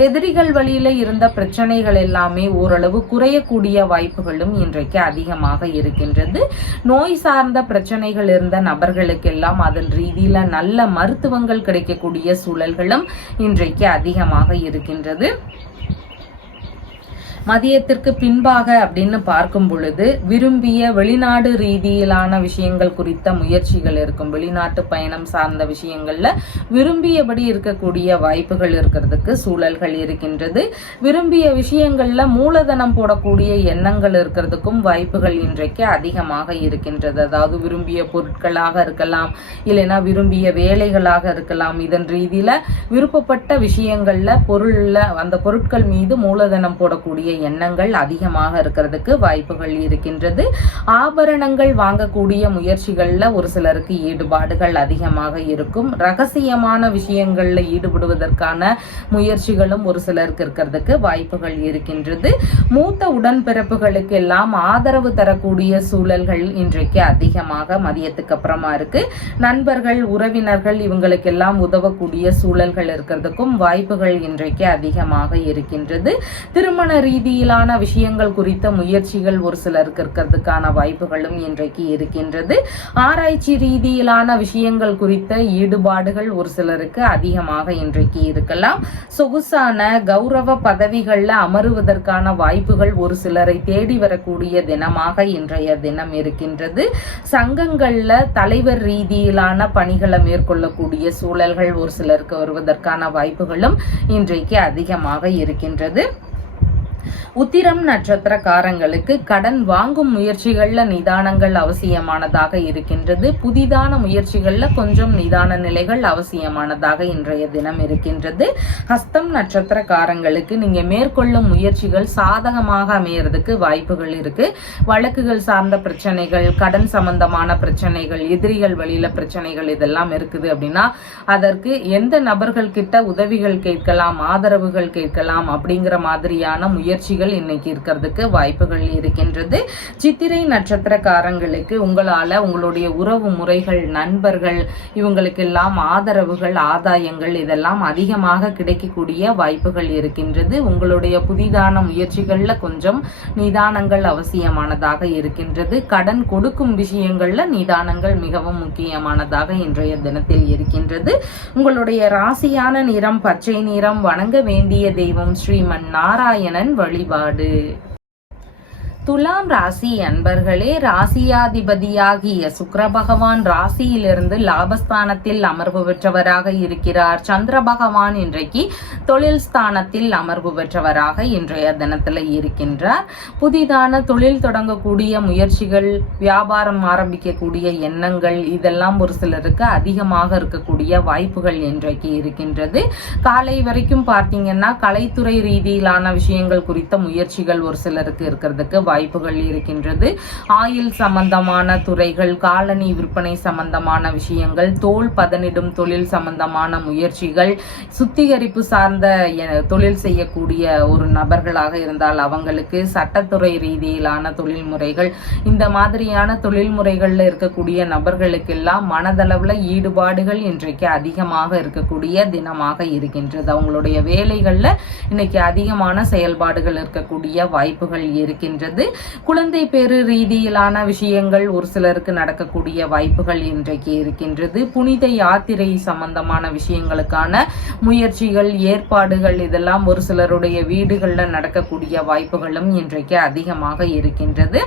எதிரிகள் வழியில இருந்த பிரச்சனைகள் எல்லாமே ஓரளவு குறையக்கூடிய வாய்ப்புகளும் இன்றைக்கு அதிகமாக இருக்கின்றது. நோய் சார்ந்த பிரச்சனைகள் இருந்த நபர்களுக்கெல்லாம் அதன் ரீதியில நல்ல மருத்துவங்கள் கிடைக்கக்கூடிய சூழல்களும் இன்றைக்கு அதிகமாக இருக்கின்றது. மதியத்திற்கு பின்பாக அப்படின்னு பார்க்கும் பொழுது விரும்பிய வெளிநாடு ரீதியிலான விஷயங்கள் குறித்த முயற்சிகள் இருக்கும். வெளிநாட்டு பயணம் சார்ந்த விஷயங்கள்ல விரும்பியபடி இருக்கக்கூடிய வாய்ப்புகள் இருக்கிறதுக்கு சூழல்கள் இருக்கின்றது. விரும்பிய விஷயங்கள்ல மூலதனம் போடக்கூடிய எண்ணங்கள் இருக்கிறதுக்கும் வாய்ப்புகள் இன்றைக்கு அதிகமாக இருக்கின்றது. அதாவது விரும்பிய பொருட்களாக இருக்கலாம், இல்லைன்னா விரும்பிய வேலைகளாக இருக்கலாம். இதன் ரீதியில விருப்பப்பட்ட விஷயங்கள்ல அந்த பொருட்கள் மீது மூலதனம் போடக்கூடிய எண்ணங்கள் அதிகமாக இருக்கிறதுக்கு வாய்ப்புகள் இருக்கின்றது. ஆபரணங்கள் வாங்கக்கூடிய முயற்சிகள்ல ஒரு சிலருக்கு ஈடுபாடுகள் அதிகமாக இருக்கும். ரகசியமான விஷயங்கள்ல ஈடுபடுவதற்கான முயற்சிகளும் ஒரு சிலருக்கு இருக்கிறதுக்கு வாய்ப்புகள் இருக்கின்றது. மூத்த உடன்பிறப்புகளுக்கு எல்லாம் ஆதரவு தரக்கூடிய சூழல்கள் இன்றைக்கு அதிகமாக மதியத்துக்கு அப்புறமா இருக்கு. நண்பர்கள், உறவினர்கள் இவங்களுக்கெல்லாம் உதவக்கூடிய சூழல்கள் இருக்கிறதுக்கும் வாய்ப்புகள் இன்றைக்கு அதிகமாக இருக்கின்றது. திருமண ரீதியிலான விஷயங்கள் குறித்த முயற்சிகள் ஒரு சிலருக்கு இருக்கிறதுக்கான வாய்ப்புகளும் இன்றைக்கு இருக்கின்றது. ஆராய்ச்சி ரீதியிலான விஷயங்கள் குறித்த ஈடுபாடுகள் ஒரு சிலருக்கு அதிகமாக இன்றைக்கு இருக்கலாம். சொகுசான கௌரவ பதவிகள்ல அமருவதற்கான வாய்ப்புகள் ஒரு சிலரை தேடி வரக்கூடிய தினமாக இன்றைய தினம் இருக்கின்றது. சங்கங்கள்ல தலைவர் ரீதியிலான பணிகளை மேற்கொள்ளக்கூடிய சூழல்கள் ஒரு சிலருக்கு வருவதற்கான வாய்ப்புகளும் இன்றைக்கு அதிகமாக இருக்கின்றது. உத்திரம் நட்சத்திரக்காரங்களுக்கு கடன் வாங்கும் முயற்சிகள்ல நிதானங்கள் அவசியமானதாக இருக்கின்றது. புதிதான முயற்சிகள்ல கொஞ்சம் நிதான நிலைகள் அவசியமானதாக இன்றைய தினம் இருக்கின்றது. ஹஸ்தம் நட்சத்திரக்காரங்களுக்கு நீங்க மேற்கொள்ளும் முயற்சிகள் சாதகமாக அமையறதுக்கு வாய்ப்புகள் இருக்கு. வழக்குகள் சார்ந்த பிரச்சனைகள், கடன் சம்பந்தமான பிரச்சனைகள், எதிரிகள் வழியில பிரச்சனைகள் இதெல்லாம் இருக்குது அப்படின்னா அதற்கு எந்த நபர்கள் கிட்ட உதவிகள் கேட்கலாம், ஆதரவுகள் கேட்கலாம் அப்படிங்கிற மாதிரியான முயற்சிகள் இன்னைக்கு இருக்கிறதுக்கு வாய்ப்புகள் இருக்கின்றது. சித்திரை நட்சத்திரக்காரங்களுக்கு உங்களால உங்களுடைய உறவு முறைகள், நண்பர்கள் இவங்களுக்கு எல்லாம் ஆதரவுகள், ஆதாயங்கள் இதெல்லாம் அதிகமாக கிடைக்கக்கூடிய வாய்ப்புகள் இருக்கின்றது. உங்களுடைய புதிதான முயற்சிகள்ல கொஞ்சம் நிதானங்கள் அவசியமானதாக இருக்கின்றது. கடன் கொடுக்கும் விஷயங்கள்ல நிதானங்கள் மிகவும் முக்கியமானதாக இன்றைய தினத்தில் இருக்கின்றது. உங்களுடைய ராசியான நிறம் பச்சை நிறம். வணங்க வேண்டிய தெய்வம் ஸ்ரீமன் நாராயணன் வழிபாடு. துலாம் ராசி அன்பர்களே, ராசியாதிபதியாகிய சுக்கிர பகவான் ராசியிலிருந்து லாபஸ்தானத்தில் அமர்வு பெற்றவராக இருக்கிறார். சந்திர பகவான் இன்றைக்கு தொழில் ஸ்தானத்தில் அமர்வு பெற்றவராக இன்றைய தினத்துல இருக்கின்றார். புதிதான தொழில் தொடங்கக்கூடிய முயற்சிகள், வியாபாரம் ஆரம்பிக்கக்கூடிய எண்ணங்கள் இதெல்லாம் ஒரு சிலருக்கு அதிகமாக இருக்கக்கூடிய வாய்ப்புகள் இன்றைக்கு இருக்கின்றது. காலை வரைக்கும் பார்த்தீங்கன்னா கலைத்துறை ரீதியிலான விஷயங்கள் குறித்த முயற்சிகள் ஒரு சிலருக்கு இருக்கிறதுக்கு வாய்ப்புகள் இருக்கின்றது. ஆயில் சம்பந்தமான துறைகள், காலனி விற்பனை சம்பந்தமான விஷயங்கள், தோல் பதனிடும் தொழில் சம்பந்தமான முயற்சிகள், சுத்திகரிப்பு சார்ந்த தொழில் செய்யக்கூடிய ஒரு நபர்களாக இருந்தால் அவங்களுக்கு சட்டத்துறை ரீதியிலான தொழில்முறைகள், இந்த மாதிரியான தொழில்முறைகள்ல இருக்கக்கூடிய நபர்களுக்கெல்லாம் மனதளவுல ஈடுபாடுகள் இன்றைக்கு அதிகமாக இருக்கக்கூடிய தினமாக இருக்கின்றது. அவங்களுடைய வேலைகள்ல இன்னைக்கு அதிகமான செயல்பாடுகள் இருக்கக்கூடிய வாய்ப்புகள் இருக்கின்றது. குழந்தை பேரு ரீதியிலான விஷயங்கள் ஒரு சிலருக்கு நடக்கக்கூடிய வாய்ப்புகள் இன்றைக்கு இருக்கின்றது. புனித யாத்திரை சம்பந்தமான விஷயங்களுக்கான முயற்சிகள், ஏற்பாடுகள் இதெல்லாம் ஒரு சிலருடைய வீடுகள்ல நடக்கக்கூடிய வாய்ப்புகளும் இன்றைக்கு அதிகமாக இருக்கின்றது.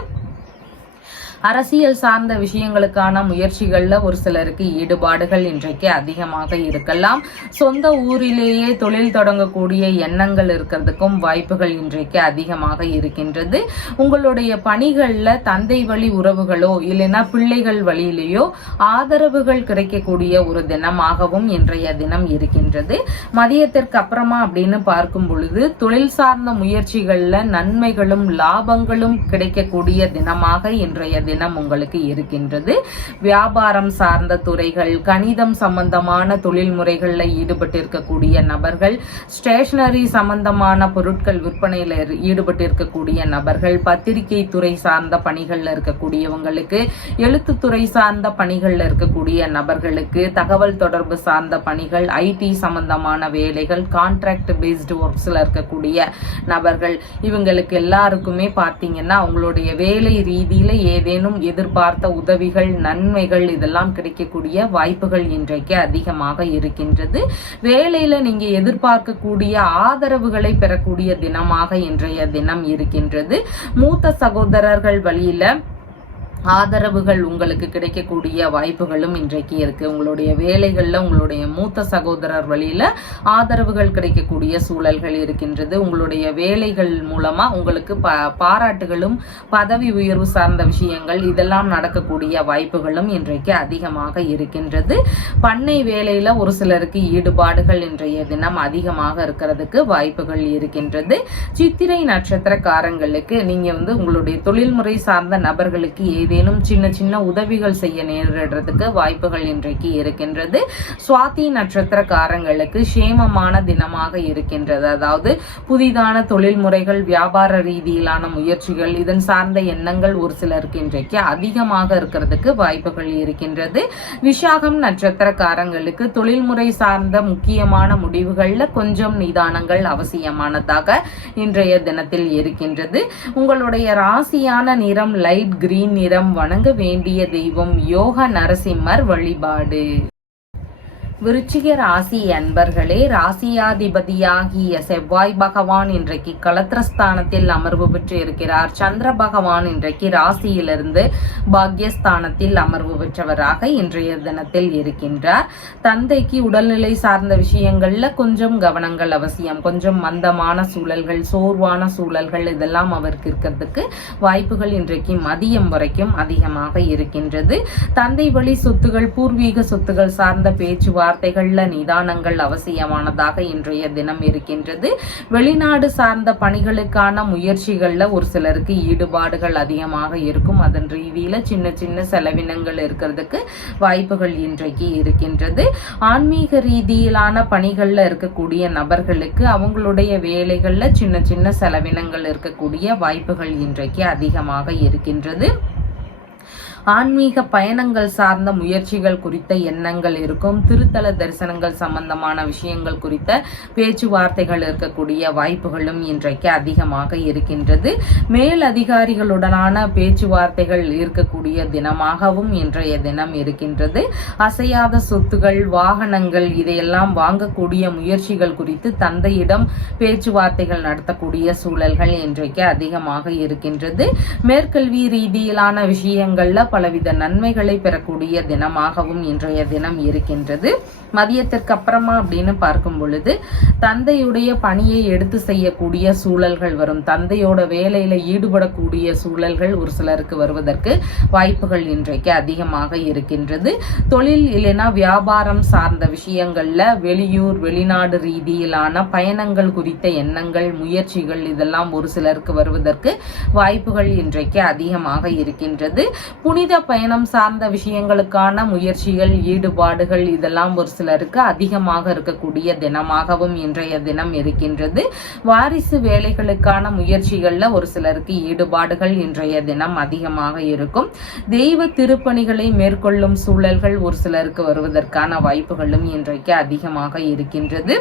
அரசியல் சார்ந்த விஷயங்களுக்கான முயற்சிகள்ல ஒரு சிலருக்கு ஈடுபாடுகள் இன்றைக்கு அதிகமாக இருக்கலாம். சொந்த ஊரிலேயே தொழில் தொடங்கக்கூடிய எண்ணங்கள் இருக்கிறதுக்கும் வாய்ப்புகள் இன்றைக்கு அதிகமாக இருக்கின்றது. உங்களுடைய பணிகள்ல தந்தை வழி உறவுகளோ இல்லைன்னா பிள்ளைகள் வழியிலேயோ ஆதரவுகள் கிடைக்கக்கூடிய ஒரு தினமாகவும் இன்றைய தினம் இருக்கின்றது. மதியத்திற்கு அப்புறமா அப்படின்னு பார்க்கும் பொழுது தொழில் சார்ந்த முயற்சிகள்ல நன்மைகளும் லாபங்களும் கிடைக்கக்கூடிய தினமாக இன்றைய தினம் உங்களுக்கு இருக்கின்றது. வியாபாரம் சார்ந்த துறைகள், கணிதம் சம்பந்தமான தொழில் முறைகள்ல ஈடுபட்டு இருக்கக்கூடிய நபர்கள், ஸ்டேஷனரி சம்பந்தமான பொருட்கள் விற்பனையில ஈடுபட்டு இருக்கக்கூடிய நபர்கள், பத்திரிகை துறை சார்ந்த பணிகள்ல இருக்கக்கூடியவங்களுக்கு, எழுத்துத்துறை சார்ந்த பணிகள்ல இருக்கக்கூடிய நபர்களுக்கு, தகவல் தொடர்பு சார்ந்த பணிகள், ஐடி சம்பந்தமான வேலைகள், கான்ட்ராக்ட் பேஸ்டு ஒர்க்ஸ்ல இருக்கக்கூடிய நபர்கள், இவங்களுக்கு எல்லாருக்குமே பார்த்தீங்கன்னா அவங்களுடைய வேலை ரீதியில ஏதேனும் எதிர்பார்த்த உதவிகள், நன்மைகள் இதெல்லாம் கிடைக்கக்கூடிய வாய்ப்புகள் இன்றைக்கு அதிகமாக இருக்கின்றது. வேலையில நீங்க எதிர்பார்க்கக்கூடிய ஆதரவுகளை பெறக்கூடிய தினமாக இன்றைய தினம் இருக்கின்றது. மூத்த சகோதரர்கள் வழியில ஆதரவுகள் உங்களுக்கு கிடைக்கக்கூடிய வாய்ப்புகளும் இன்றைக்கு இருக்கு. உங்களுடைய வேலைகள்ல உங்களுடைய மூத்த சகோதரர் வழியில ஆதரவுகள் கிடைக்கக்கூடிய சூழல்கள் இருக்கின்றது. உங்களுடைய வேலைகள் மூலமா உங்களுக்கு பாராட்டுகளும் பதவி உயர்வு சார்ந்த விஷயங்கள் இதெல்லாம் நடக்கக்கூடிய வாய்ப்புகளும் இன்றைக்கு அதிகமாக இருக்கின்றது. பண்ணை வேலையில ஒரு சிலருக்கு ஈடுபாடுகள் இன்றைய தினம் அதிகமாக இருக்கிறதுக்கு வாய்ப்புகள் இருக்கின்றது. சித்திரை நட்சத்திரக்காரங்களுக்கு நீங்க உங்களுடைய தொழில்முறை சார்ந்த நபர்களுக்கு ஏதேனும் சின்ன சின்ன உதவிகள் செய்ய நேரிடுறதுக்கு வாய்ப்புகள் இன்றைக்கு இருக்கின்றது. சுவாதி நட்சத்திரக்காரங்களுக்கு சேமமான தினமாக இருக்கின்றது. அதாவது புதிதான தொழில் முறைகள், வியாபார ரீதியிலான முயற்சிகள், இதன் சார்ந்த எண்ணங்கள் ஒரு சிலருக்கு இன்றைக்கு அதிகமாக இருக்கிறதுக்கு வாய்ப்புகள் இருக்கின்றது. விசாகம் நட்சத்திரக்காரங்களுக்கு தொழில்முறை சார்ந்த முக்கியமான முடிவுகள்ல கொஞ்சம் நிதானங்கள் அவசியமானதாக இன்றைய தினத்தில் இருக்கின்றது. உங்களுடைய ராசியான நிறம் லைட் கிரீன் நிறம். வணங்க வேண்டிய தெய்வம் யோக நரசிம்மர் வழிபாடு. விருச்சிக ராசி அன்பர்களே, ராசியாதிபதியாகிய செவ்வாய் பகவான் இன்றைக்கு களத்திரஸ்தானத்தில் அமர்வு பெற்று இருக்கிறார். சந்திர பகவான் இன்றைக்கு ராசியிலிருந்து பாக்யஸ்தானத்தில் அமர்வு பெற்றவராக இன்றைய தினத்தில் இருக்கின்றார். தந்தைக்கு உடல்நிலை சார்ந்த விஷயங்கள்ல கொஞ்சம் கவனங்கள் அவசியம். கொஞ்சம் மந்தமான சூழல்கள், சோர்வான சூழல்கள் இதெல்லாம் அவருக்கு இருக்கிறதுக்கு வாய்ப்புகள் இன்றைக்கு மதியம் வரைக்கும் அதிகமாக இருக்கின்றது. தந்தை வழி சொத்துகள், பூர்வீக சொத்துகள் சார்ந்த பேச்சுவார்த்தைகள்ல நிதானங்கள் அவசியமானதாக இன்றைய தினம் இருக்கின்றது. வெளிநாடு சார்ந்த பணிகளுக்கான முயற்சிகள்ல ஒரு சிலருக்கு ஈடுபாடுகள் அதிகமாக இருக்கும். அதன் ரீதியில சின்ன சின்ன செலவினங்கள் இருக்கிறதுக்கு வாய்ப்புகள் இன்றைக்கு இருக்கின்றது. ஆன்மீக ரீதியிலான பணிகள்ல இருக்கக்கூடிய நபர்களுக்கு அவங்களுடைய வேலைகள்ல சின்ன சின்ன செலவினங்கள் இருக்கக்கூடிய வாய்ப்புகள் இன்றைக்கு அதிகமாக இருக்கின்றது. ஆன்மீக பயணங்கள் சார்ந்த முயற்சிகள் குறித்த எண்ணங்கள் இருக்கும். திருத்தல தரிசனங்கள் சம்பந்தமான விஷயங்கள் குறித்த பேச்சுவார்த்தைகள் இருக்கக்கூடிய வாய்ப்புகளும் இன்றைக்கு அதிகமாக இருக்கின்றது. மேல் அதிகாரிகளுடனான பேச்சுவார்த்தைகள் இருக்கக்கூடிய தினமாகவும் இன்றைய தினம் இருக்கின்றது. அசையாத சொத்துகள், வாகனங்கள் இதையெல்லாம் வாங்கக்கூடிய முயற்சிகள் குறித்து தந்தையிடம் பேச்சுவார்த்தைகள் நடத்தக்கூடிய சூழல்கள் இன்றைக்கு அதிகமாக இருக்கின்றது. மேற்கல்வி ரீதியிலான விஷயங்கள்ல பலவித நன்மைகளை பெறக்கூடிய தினமாகவும் இன்றைய தினம் இருக்கின்றது. மதியத்திற்கு அப்புறமா அப்படின்னு பார்க்கும் பொழுது தந்தையுடைய பணியை எடுத்து செய்யக்கூடிய சூழல்கள் வரும். தந்தையோட வேலையில ஈடுபடக்கூடிய சூழல்கள் ஒரு சிலருக்கு வருவதற்கு வாய்ப்புகள் இன்றைக்கு அதிகமாக இருக்கின்றது. தொழில் இல்லைன்னா வியாபாரம் சார்ந்த விஷயங்கள்ல வெளியூர் வெளிநாடு ரீதியிலான பயணங்கள் குறித்த எண்ணங்கள் முயற்சிகள் இதெல்லாம் ஒரு சிலருக்கு வருவதற்கு வாய்ப்புகள் இன்றைக்கு அதிகமாக இருக்கின்றது. புனித பயணம் சார்ந்த விஷயங்களுக்கான முயற்சிகள் ஈடுபாடுகள் இதெல்லாம் ஒரு சிலருக்கு அதிகமாக இருக்கக்கூடிய தினமாகவும் இன்றைய தினம் இருக்கின்றது. வாரிசு வேலைகளுக்கான முயற்சிகள்ல ஒரு சிலருக்கு ஈடுபாடுகள் இன்றைய தினம் அதிகமாக இருக்கும். தெய்வ திருப்பணிகளை மேற்கொள்ளும் சூழல்கள் ஒரு சிலருக்கு வருவதற்கான வாய்ப்புகளும் இன்றைக்கு அதிகமாக இருக்கின்றது.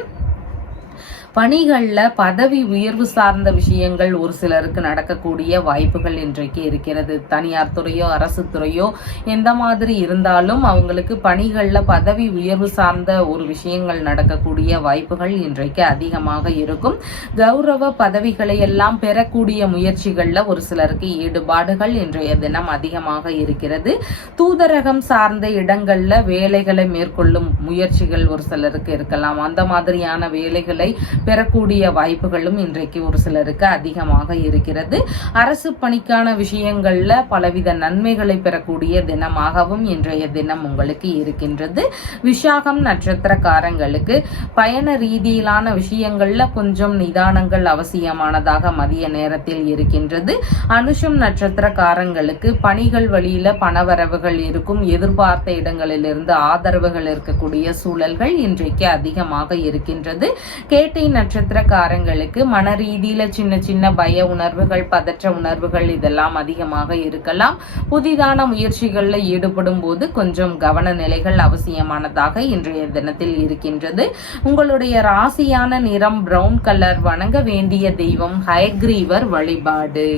பணிகள்ல பதவி உயர்வு சார்ந்த விஷயங்கள் ஒரு சிலருக்கு நடக்கக்கூடிய வாய்ப்புகள் இன்றைக்கு இருக்கிறது. தனியார் துறையோ அரசு துறையோ எந்த மாதிரி இருந்தாலும் அவங்களுக்கு பணிகள்ல பதவி உயர்வு சார்ந்த ஒரு விஷயங்கள் நடக்கக்கூடிய வாய்ப்புகள் இன்றைக்கு அதிகமாக இருக்கும். கௌரவ பதவிகளை எல்லாம் பெறக்கூடிய முயற்சிகள்ல ஒரு சிலருக்கு ஈடுபாடுகள் இன்றைய தினம் அதிகமாக இருக்கிறது. தூதரகம் சார்ந்த இடங்கள்ல வேலைகளை மேற்கொள்ளும் முயற்சிகள் ஒரு சிலருக்கு இருக்கலாம். அந்த மாதிரியான வேலைகளை பெறக்கூடிய வாய்ப்புகளும் இன்றைக்கு ஒரு சிலருக்கு அதிகமாக இருக்கிறது. அரசு பணிக்கான விஷயங்கள்ல பலவித நன்மைகளை பெறக்கூடிய தினமாகவும் இன்றைய தினம் உங்களுக்கு இருக்கின்றது. விசாகம் நட்சத்திரக்காரங்களுக்கு பயண ரீதியிலான விஷயங்கள்ல கொஞ்சம் நிதானங்கள் அவசியமானதாக மதிய நேரத்தில் இருக்கின்றது. அனுஷம் நட்சத்திரக்காரங்களுக்கு பணிகள் வழியில பணவரவுகள் இருக்கும். எதிர்பார்த்த இடங்களிலிருந்து ஆதரவுகள் இருக்கக்கூடிய சூழல்கள் இன்றைக்கு அதிகமாக இருக்கின்றது. கேட்டை நட்சத்திரக்காரங்களுக்கு மன ரீதியில சின்ன சின்ன பய உணர்வுகள் பதற்ற உணர்வுகள் இதெல்லாம் அதிகமாக இருக்கலாம். புதிதான முயற்சிகள்ல ஈடுபடும் போது கொஞ்சம் கவன நிலைகள் அவசியமானதாக இன்றைய தினத்தில் இருக்கின்றது. உங்களுடைய ராசியான நிறம் பிரவுன் கலர். வணங்க வேண்டிய தெய்வம் ஹயக்ரீவர் வழிபாடு.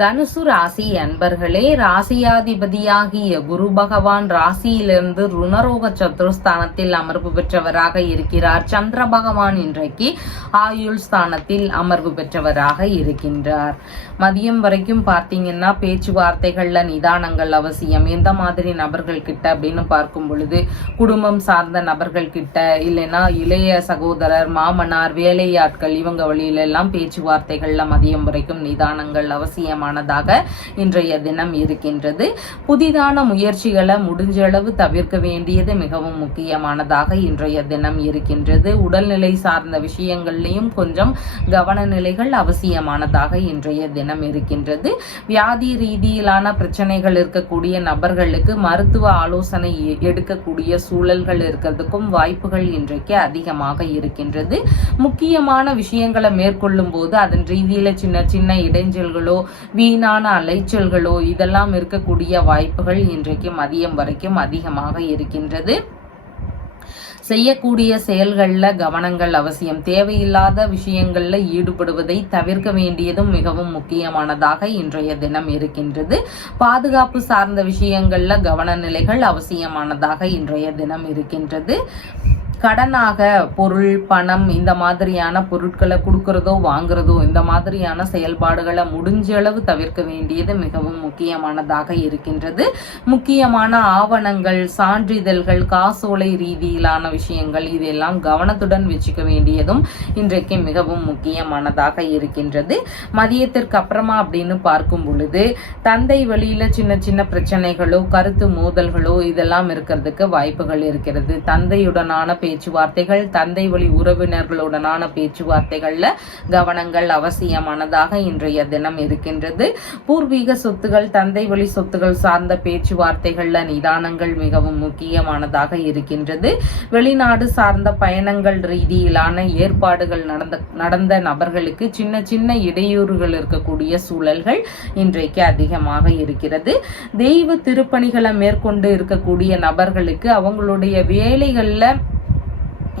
தனுசு ராசி அன்பர்களே, ராசியாதிபதியாகிய குரு பகவான் ராசியிலிருந்து ருணரோக சத்துருஸ்தானத்தில் அமர்வு பெற்றவராக இருக்கிறார். சந்திர பகவான் இன்றைக்கு ஆயுள் ஸ்தானத்தில் அமர்வு பெற்றவராக இருக்கின்றார். மதியம் வரைக்கும் பார்த்தீங்கன்னா பேச்சுவார்த்தைகள்ல நிதானங்கள் அவசியம். எந்த மாதிரி நபர்கள் கிட்ட அப்படின்னு பார்க்கும் பொழுது குடும்பம் சார்ந்த நபர்கள் கிட்ட இல்லைன்னா இளைய சகோதரர் மாமனார் வேலையாட்கள் இவங்க வழியில எல்லாம் பேச்சுவார்த்தைகள்ல மதியம் வரைக்கும் நிதானங்கள் அவசியம் இன்றைய தினம் இருக்கின்றது. புதிதான முயற்சிகளை முடிஞ்ச அளவு தவிர்க்க வேண்டியது மிகவும் முக்கியமானதாக இன்றைய தினம் இருக்கின்றது. உடல்நிலை சார்ந்த விஷயங்கள்லையும் கொஞ்சம் கவன நிலைகள் அவசியமானதாக இன்றைய தினம் இருக்கின்றது. வியாதி ரீதியிலான பிரச்சனைகள் இருக்கக்கூடிய நபர்களுக்கு மருத்துவ ஆலோசனை எடுக்கக்கூடிய சூழல்கள் இருக்கிறதுக்கும் வாய்ப்புகள் இன்றைக்கு அதிகமாக இருக்கின்றது. முக்கியமான விஷயங்களை மேற்கொள்ளும் போது அதன் ரீதியில சின்ன சின்ன இடைஞ்சல்களோ வீணான அலைச்சல்களோ இதெல்லாம் இருக்கக்கூடிய வாய்ப்புகள் இன்றைக்கு மதியம் வரைக்கும் அதிகமாக இருக்கின்றது. செய்யக்கூடிய செயல்கள்ல கவனங்கள் அவசியம். தேவையில்லாத விஷயங்கள்ல ஈடுபடுவதை தவிர்க்க வேண்டியதும் மிகவும் முக்கியமானதாக இன்றைய தினம் இருக்கின்றது. பாதுகாப்பு சார்ந்த விஷயங்கள்ல கவன நிலைகள் அவசியமானதாக இன்றைய தினம் இருக்கின்றது. கடனாக பொருள் பணம் இந்த மாதிரியான பொருட்களை கொடுக்கறதோ வாங்குறதோ இந்த மாதிரியான செயல்பாடுகளை முடிஞ்ச அளவு தவிர்க்க வேண்டியது மிகவும் முக்கியமானதாக இருக்கின்றது. முக்கியமான ஆவணங்கள் சான்றிதழ்கள் காசோலை ரீதியிலான விஷயங்கள் இதெல்லாம் கவனத்துடன் வச்சுக்க வேண்டியதும் இன்றைக்கு மிகவும் முக்கியமானதாக இருக்கின்றது. மதியத்திற்கு அப்புறமா அப்படின்னு பார்க்கும் பொழுது தந்தை வழியில சின்ன சின்ன பிரச்சனைகளோ கருத்து மோதல்களோ இதெல்லாம் இருக்கிறதுக்கு வாய்ப்புகள் இருக்கிறது. தந்தையுடனான பேச்சுவார்த்தைகள் தந்தை வழி உறவினர்களுடனான பேச்சுவார்த்தைகள்ல கவனங்கள் அவசியமானதாக இன்றைய தினம் இருக்கின்றது. பூர்வீக சொத்துகள் தந்தை வழி சொத்துகள் சார்ந்த பேச்சுவார்த்தைகள்ல நிதானங்கள் மிகவும் முக்கியமானதாக இருக்கின்றது. வெளிநாடு சார்ந்த பயணங்கள் ரீதியிலான ஏற்பாடுகள் நடந்த நபர்களுக்கு சின்ன சின்ன இடையூறுகள் இருக்கக்கூடிய சூழல்கள் இன்றைக்கு அதிகமாக இருக்கிறது. தெய்வ திருப்பணிகளை மேற்கொண்டு இருக்கக்கூடிய நபர்களுக்கு அவங்களுடைய வேலைகள்ல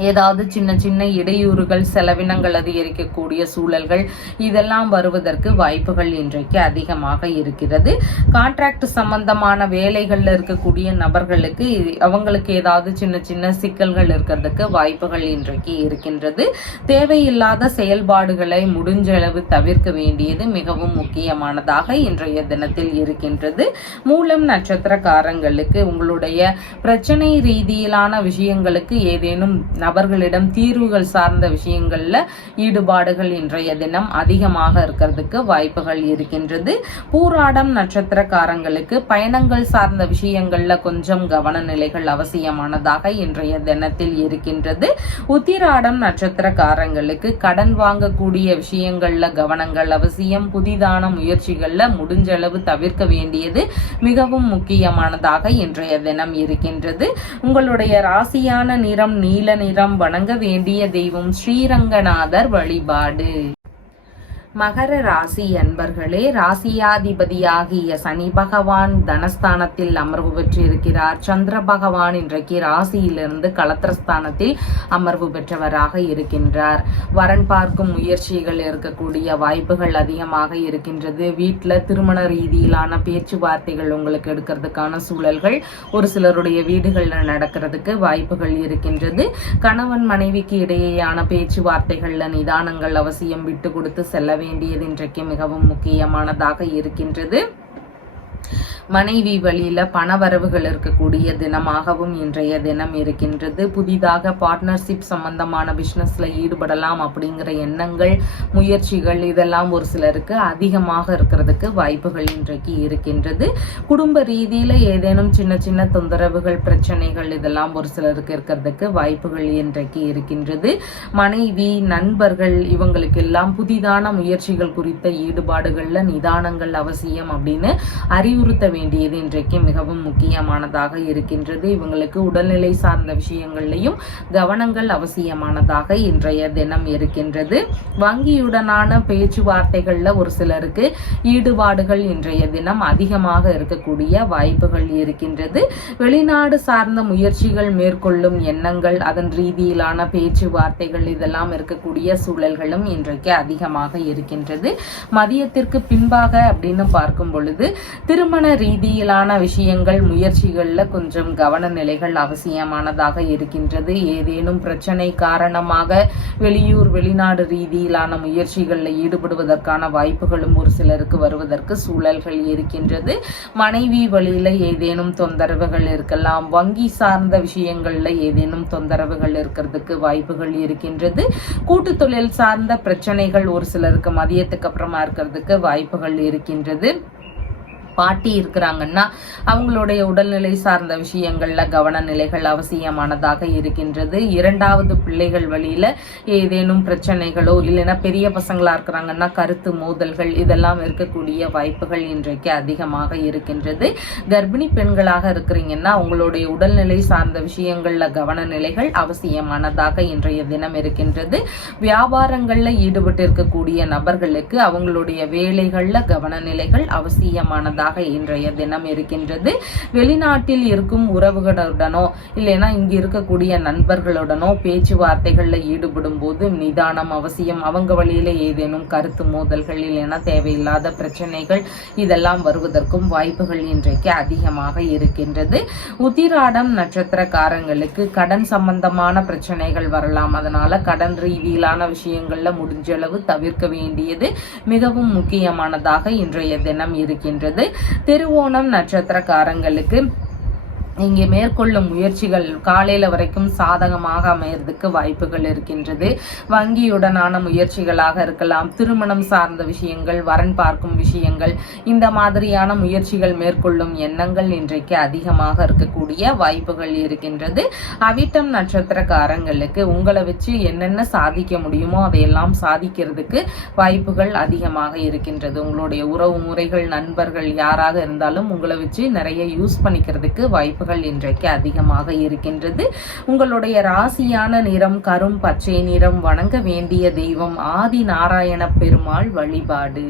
ஏதாவது சின்ன சின்ன இடையூறுகள், செலவினங்கள் அதிகரிக்கக்கூடிய சூழல்கள் இதெல்லாம் வருவதற்கு வாய்ப்புகள் இன்றைக்கு அதிகமாக இருக்கிறது. கான்ட்ராக்ட் சம்பந்தமான வேலைகள்ல இருக்கக்கூடிய நபர்களுக்கு அவங்களுக்கு ஏதாவது சின்ன சின்ன சிக்கல்கள் இருக்கிறதுக்கு வாய்ப்புகள் இன்றைக்கு இருக்கின்றது. தேவையில்லாத செயல்பாடுகளை முடிஞ்ச அளவு தவிர்க்க வேண்டியது மிகவும் முக்கியமானதாக இன்றைய தினத்தில் இருக்கின்றது. மூலம் நட்சத்திரக்காரங்களுக்கு உங்களுடைய பிரச்சனை ரீதியிலான விஷயங்களுக்கு ஏதேனும் நபர்களிடம் தீர்வுகள் சார்ந்த விஷயங்கள்ல ஈடுபாடுகள் இன்றைய தினம் அதிகமாக இருக்கிறதுக்கு வாய்ப்புகள் இருக்கின்றது. பூராடம் நட்சத்திரக்காரங்களுக்கு பயணங்கள் சார்ந்த விஷயங்கள்ல கொஞ்சம் கவன நிலைகள் அவசியமானதாக இன்றைய தினத்தில் இருக்கின்றது. உத்திராடம் நட்சத்திரக்காரங்களுக்கு கடன் வாங்கக்கூடிய விஷயங்கள்ல கவனங்கள் அவசியம். புதிதான முயற்சிகள்ல முடிஞ்ச அளவு தவிர்க்க வேண்டியது மிகவும் முக்கியமானதாக இன்றைய தினம் இருக்கின்றது. உங்களுடைய ராசியான நிறம் நீல நிறம். வணங்க வேண்டிய தெய்வம் ஸ்ரீரங்கநாதர் வழிபாடு. மகர ராசி அன்பர்களே, ராசியாதிபதியாகிய சனி பகவான் தனஸ்தானத்தில் அமர்வு பெற்றிருக்கிறார். சந்திர பகவான் இன்றைக்கு ராசியிலிருந்து களத்திரஸ்தானத்தில் அமர்வு பெற்றவராக இருக்கின்றார். வரன் பார்க்கும் முயற்சிகள் இருக்கக்கூடிய வாய்ப்புகள் அதிகமாக இருக்கின்றது. வீட்டில் திருமண ரீதியிலான பேச்சுவார்த்தைகள் உங்களுக்கு எடுக்கிறதுக்கான சூழல்கள் ஒரு சிலருடைய வீடுகளில் நடக்கிறதுக்கு வாய்ப்புகள் இருக்கின்றது. கணவன் மனைவிக்கு இடையேயான பேச்சுவார்த்தைகள்ல நிதானங்கள் அவசியம். விட்டு கொடுத்து செல்ல வேண்டியது இன்றைக்கு மிகவும் முக்கியமானதாக இருக்கின்றது. மனைவி வழியில பணவரவுகள் இருக்கக்கூடிய தினமாகவும் இன்றைய தினம் இருக்கின்றது. புதிதாக பார்ட்னர்ஷிப் சம்பந்தமான பிசினஸ்ல ஈடுபடலாம் அப்படிங்கிற எண்ணங்கள், முயற்சிகள் இதெல்லாம் ஒரு சிலருக்கு அதிகமாக இருக்கிறதுக்கு வாய்ப்புகள் இன்றைக்கு இருக்கின்றது. குடும்ப ரீதியில ஏதேனும் சின்ன சின்ன தொந்தரவுகள், பிரச்சனைகள் இதெல்லாம் ஒரு சிலருக்கு இருக்கிறதுக்கு வாய்ப்புகள் இன்றைக்கு இருக்கின்றது. மனைவி, நண்பர்கள் இவங்களுக்கு எல்லாம் புதிதான முயற்சிகள் குறித்த ஈடுபாடுகள்ல நிதானங்கள் அவசியம் அப்படின்னு அறிவுறுத்த வேண்டியது இன்றைக்கு மிகவும் முக்கியமானதாக இருக்கின்றது. இவங்களுக்கு உடல்நிலை சார்ந்த விஷயங்கள்லையும் கவனங்கள் அவசியமானதாக இன்றைய தினம் இருக்கின்றது. வங்கியுடனான பேச்சுவார்த்தைகள்ல ஒரு சிலருக்கு ஈடுபாடுகள் இன்றைய தினம் அதிகமாக இருக்கக்கூடிய வாய்ப்புகள் இருக்கின்றது. வெளிநாடு சார்ந்த முயற்சிகள் மேற்கொள்ளும் எண்ணங்கள், அதன் ரீதியிலான பேச்சுவார்த்தைகள் இதெல்லாம் இருக்கக்கூடிய சூழல்களும் இன்றைக்கு அதிகமாக இருக்கின்றது. மதியத்திற்கு பின்பாக அப்படின்னு பார்க்கும் பொழுது திருமண ரீதியிலான விஷயங்கள், முயற்சிகள்ல கொஞ்சம் கவன நிலைகள் அவசியமானதாக இருக்கின்றது. ஏதேனும் பிரச்சனை காரணமாக வெளியூர், வெளிநாடு ரீதியிலான முயற்சிகள்ல ஈடுபடுவதற்கான வாய்ப்புகளும் ஒரு சிலருக்கு வருவதற்கு சூழல்கள் இருக்கின்றது. மனைவி வழியில ஏதேனும் தொந்தரவுகள் இருக்கலாம். வங்கி சார்ந்த விஷயங்கள்ல ஏதேனும் தொந்தரவுகள் இருக்கிறதுக்கு வாய்ப்புகள் இருக்கின்றது. கூட்டு தொழில் சார்ந்த பிரச்சனைகள் ஒரு சிலருக்கு மதியத்துக்கு அப்புறமா இருக்கிறதுக்கு வாய்ப்புகள் இருக்கின்றது. பாட்டி இருக்கிறாங்கன்னா அவங்களுடைய உடல்நிலை சார்ந்த விஷயங்கள்ல கவன நிலைகள் அவசியமானதாக இருக்கின்றது. இரண்டாவது பிள்ளைகள் வழியில ஏதேனும் பிரச்சனைகளோ இல்லைன்னா பெரிய பசங்களா இருக்கிறாங்கன்னா கருத்து மோதல்கள் இதெல்லாம் இருக்கக்கூடிய வாய்ப்புகள் இன்றைக்கு அதிகமாக இருக்கின்றது. கர்ப்பிணி பெண்களாக இருக்கிறீங்கன்னா உங்களுடைய உடல்நிலை சார்ந்த விஷயங்கள்ல கவன நிலைகள் அவசியமானதாக இன்றைய தினம் இருக்கின்றது. வியாபாரங்கள்ல ஈடுபட்டு இருக்கக்கூடிய நபர்களுக்கு அவங்களுடைய வேலைகள்ல கவன நிலைகள் அவசியமானதாக இன்றைய தினம் இருக்கின்றது. வெளிநாட்டில் இருக்கும் உறவுகளுடனோ இல்லைன்னா இங்கு இருக்கக்கூடிய நண்பர்களுடனோ பேச்சுவார்த்தைகள்ல ஈடுபடும் போது நிதானம் அவசியம். அவங்க வழியில ஏதேனும் கருத்து மோதல்கள் இல்லைன்னா தேவையில்லாத பிரச்சனைகள் இதெல்லாம் வருவதற்கும் வாய்ப்புகள் இன்றைக்கு அதிகமாக இருக்கின்றது. உத்திராடம் நட்சத்திரக்காரங்களுக்கு கடன் சம்பந்தமான பிரச்சனைகள் வரலாம். அதனால கடன் ரீதியிலான விஷயங்கள்ல முடிஞ்ச அளவு தவிர்க்க வேண்டியது மிகவும் முக்கியமானதாக இன்றைய தினம் இருக்கின்றது. திருவோணம் நட்சத்திரக்காரங்களுக்கு இங்கே மேற்கொள்ளும் முயற்சிகள் காலையில வரைக்கும் சாதகமாக அமையறதுக்கு வாய்ப்புகள் இருக்கின்றது. வங்கியுடனான முயற்சிகளாக இருக்கலாம், திருமணம் சார்ந்த விஷயங்கள், வரன் பார்க்கும் விஷயங்கள், இந்த மாதிரியான முயற்சிகள் மேற்கொள்ளும் எண்ணங்கள் இன்றைக்கு அதிகமாக இருக்கக்கூடிய வாய்ப்புகள் இருக்கின்றது. அவிட்டம் நட்சத்திரக்காரங்களுக்கு உங்களை வச்சு என்னென்ன சாதிக்க முடியுமோ அதையெல்லாம் சாதிக்கிறதுக்கு வாய்ப்புகள் அதிகமாக இருக்கின்றது. உங்களுடைய உறவு முறைகள், நண்பர்கள் யாராக இருந்தாலும் உங்களை வச்சு நிறைய யூஸ் பண்ணிக்கிறதுக்கு வாய்ப்பு இன்றைக்கு அதிகமாக இருக்கின்றது. உங்களுடைய ராசியான நிறம் கரும் பச்சை நிறம். வணங்க வேண்டிய தெய்வம் ஆதி நாராயண பெருமாள் வழிபாடு.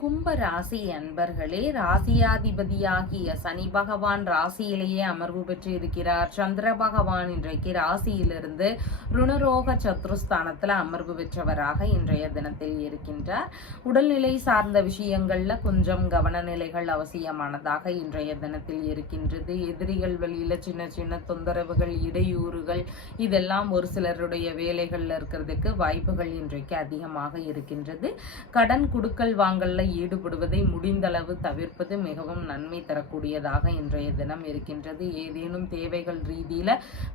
கும்ப ராசி அன்பர்களே, ராசியாதிபதியாகிய சனி பகவான் ராசியிலேயே அமர்வு பெற்று இருக்கிறார். சந்திர பகவான் இன்றைக்கு ராசியிலிருந்து ருணரோக சத்ருஸ்தானத்துல அமர்வு பெற்றவராக இன்றைய தினத்தில் இருக்கின்றார். உடல்நிலை சார்ந்த விஷயங்கள்ல கொஞ்சம் கவனநிலைகள் அவசியமானதாக இன்றைய தினத்தில் இருக்கின்றது. எதிரிகள் வழியில சின்ன சின்ன தொந்தரவுகள், இடையூறுகள் இதெல்லாம் ஒரு சிலருடைய வேலைகள்ல இருக்கிறதுக்கு வாய்ப்புகள் இன்றைக்கு அதிகமாக இருக்கின்றது. கடன் குடுக்கல் வாங்கல்ல ஈடுபடுவதை முடிந்தளவு தவிர்ப்பது மிகவும் நன்மை தரக்கூடியதாக இன்றைய தினம் இருக்கின்றது. ஏதேனும் தேவைகள் ரீதியில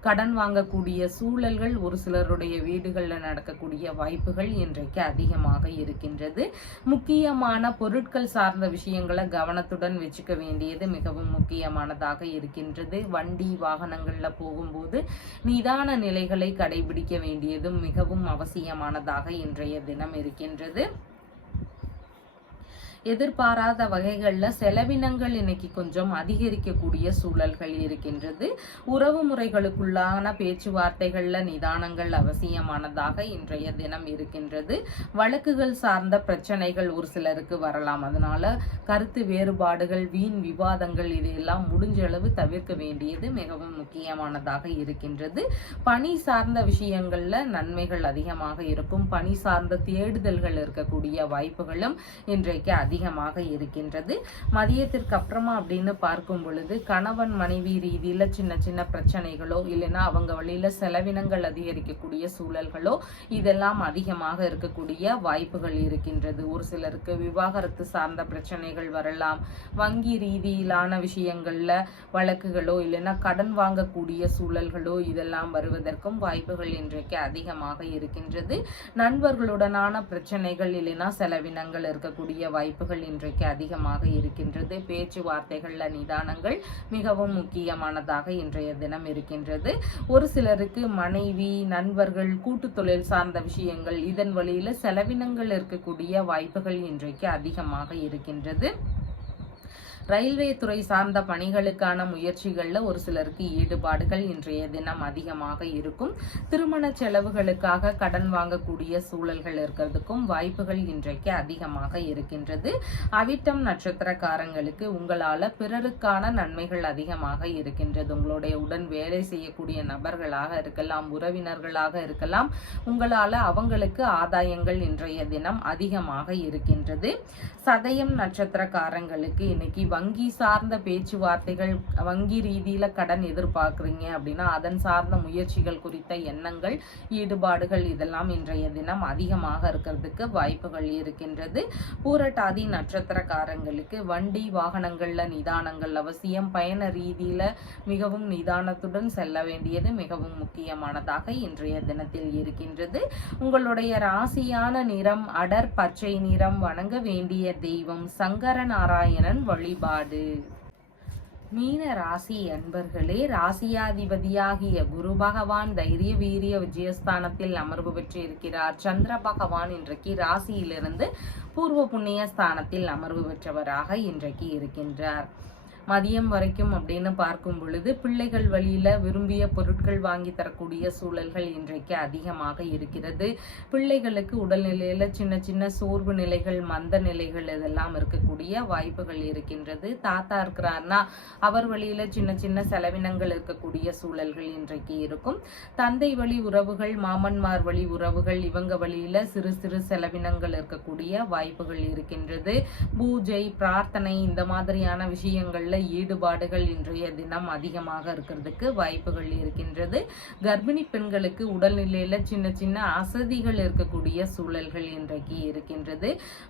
கடன் வாங்கக்கூடிய சூழல்கள் ஒரு சிலருடைய வீடுகள்ல நடக்கக்கூடிய வாய்ப்புகள் இன்றைக்கு அதிகமாக இருக்கின்றது. முக்கியமான பொருட்கள் சார்ந்த விஷயங்களை கவனத்துடன் வச்சுக்க வேண்டியது மிகவும் முக்கியமானதாக இருக்கின்றது. வண்டி வாகனங்கள்ல போகும்போது நிதான நிலைகளை கடைபிடிக்க வேண்டியதும் மிகவும் அவசியமானதாக இன்றைய தினம் இருக்கின்றது. எதிர்பாராத வகைகள்ல செலவினங்கள் இன்னைக்கு கொஞ்சம் அதிகரிக்கக்கூடிய சூழல்கள் இருக்கின்றது. உறவு முறைகளுக்குள்ளான பேச்சுவார்த்தைகள்ல நிதானங்கள் அவசியமானதாக இன்றைய தினம் இருக்கின்றது. வழக்குகள் சார்ந்த பிரச்சனைகள் ஒரு சிலருக்கு வரலாம். அதனால கருத்து வேறுபாடுகள், வீண் விவாதங்கள் இதையெல்லாம் முடிஞ்ச அளவு தவிர்க்க வேண்டியது மிகவும் முக்கியமானதாக இருக்கின்றது. பணி சார்ந்த விஷயங்கள்ல நன்மைகள் அதிகமாக இருக்கும். பணி சார்ந்த தேடுதல்கள் இருக்கக்கூடிய வாய்ப்புகளும் இன்றைக்கு அதிகமாக இருக்கின்றது. மதியத்திற்கு அப்புறமா அப்படின்னு பார்க்கும் பொழுது கணவன் மனைவி ரீதியில சின்ன சின்ன பிரச்சனைகளோ இல்லைன்னா அவங்க வழியில செலவினங்கள் அதிகரிக்கக்கூடிய சூழல்களோ இதெல்லாம் அதிகமாக இருக்கக்கூடிய வாய்ப்புகள் இருக்கின்றது. ஒரு சிலருக்கு விவாகரத்து சார்ந்த பிரச்சனைகள் வரலாம். வங்கி ரீதியிலான விஷயங்கள்ல வழக்குகளோ இல்லைன்னா கடன் வாங்கக்கூடிய சூழல்களோ இதெல்லாம் வருவதற்கும் வாய்ப்புகள் இன்றைக்கு அதிகமாக இருக்கின்றது. நண்பர்களுடனான பிரச்சனைகள் இல்லைன்னா செலவினங்கள் இருக்கக்கூடிய வாய்ப்புகள் இன்றைக்கு அதிகமாக இருக்கின்றது. பேச்சுவார்த்தைகள்ல நிதானங்கள் மிகவும் முக்கியமானதாக இன்றைய தினம் இருக்கின்றது. ஒரு சிலருக்கு மனைவி, நண்பர்கள், கூட்டு தொழில் சார்ந்த விஷயங்கள் இதன் வழியில செலவினங்கள் இருக்கக்கூடிய வாய்ப்புகள் இன்றைக்கு அதிகமாக இருக்கின்றது. ரயில்வே துறை சார்ந்த பணிகளுக்கான முயற்சிகள்ல ஒரு சிலருக்கு ஈடுபாடுகள் இன்றைய தினம் அதிகமாக இருக்கும். திருமண செலவுகளுக்காக கடன் வாங்கக்கூடிய சூழல்கள் இருக்கிறதுக்கும் வாய்ப்புகள் இன்றைக்கு அதிகமாக இருக்கின்றது. அவிட்டம் நட்சத்திரக்காரங்களுக்கு உங்களால பிறருக்கான நன்மைகள் அதிகமாக இருக்கின்றது. உங்களுடைய உடன் வேலை செய்யக்கூடிய நபர்களாக இருக்கலாம், உறவினர்களாக இருக்கலாம், உங்களால அவங்களுக்கு ஆதாயங்கள் இன்றைய தினம் அதிகமாக இருக்கின்றது. சதயம் நட்சத்திரக்காரங்களுக்கு இன்னைக்கு வங்கி சார்ந்த பேச்சுவார்த்தைகள், வங்கி ரீதியில கடன் எதிர்பார்க்குறீங்க அப்படின்னா அதன் சார்ந்த முயற்சிகள் குறித்த எண்ணங்கள், ஈடுபாடுகள் இதெல்லாம் இன்றைய தினம் அதிகமாக இருக்கிறதுக்கு வாய்ப்புகள் இருக்கின்றது. பூரட்டாதி நட்சத்திரக்காரங்களுக்கு வண்டி வாகனங்கள்ல நிதானங்கள் அவசியம். பயண ரீதியில மிகவும் நிதானத்துடன் செல்ல வேண்டியது மிகவும் முக்கியமானதாக இன்றைய தினத்தில் இருக்கின்றது. உங்களுடைய ராசியான நிறம் அடர் பச்சை நிறம். வணங்க வேண்டிய தெய்வம் சங்கர நாராயணன் வழிபாடு. மீன ராசி அன்பர்களே, ராசியாதிபதியாகிய குரு பகவான் தைரிய வீரிய விஜயஸ்தானத்தில் அமர்வு பெற்று இருக்கிறார். சந்திர பகவான் இன்றைக்கு ராசியிலிருந்து பூர்வ புண்ணிய ஸ்தானத்தில் அமர்வு பெற்றவராக இன்றைக்கு இருக்கின்றார். மதியம் வரைக்கும் அப்படின்னு பார்க்கும் பொழுது பிள்ளைகள் வழியில விரும்பிய பொருட்கள் வாங்கி தரக்கூடிய சூழல்கள் இன்றைக்கு அதிகமாக இருக்கிறது. பிள்ளைகளுக்கு உடல்நிலையில சின்ன சின்ன சோர்வு நிலைகள், மந்த நிலைகள் இதெல்லாம் இருக்கக்கூடிய வாய்ப்புகள் இருக்கின்றது. தாத்தா இருக்கிறார்னா அவர் வழியில சின்ன சின்ன செலவினங்கள் இருக்கக்கூடிய சூழல்கள் இன்றைக்கு இருக்கும். தந்தை வழி உறவுகள், மாமன்மார் வழி உறவுகள் இவங்க வழியில சிறு சிறு செலவினங்கள் இருக்கக்கூடிய வாய்ப்புகள் இருக்கின்றது. பூஜை, பிரார்த்தனை இந்த மாதிரியான விஷயங்கள் ஈடுபாடுகள் இன்றைய தினம் அதிகமாக இருக்கிறதுக்கு வாய்ப்புகள் இருக்கின்றது. கர்ப்பிணி பெண்களுக்கு உடல்நிலையில சின்ன சின்ன அசதிகள் இருக்கக்கூடிய சூழல்கள் இன்றைக்கு இருக்கின்றது.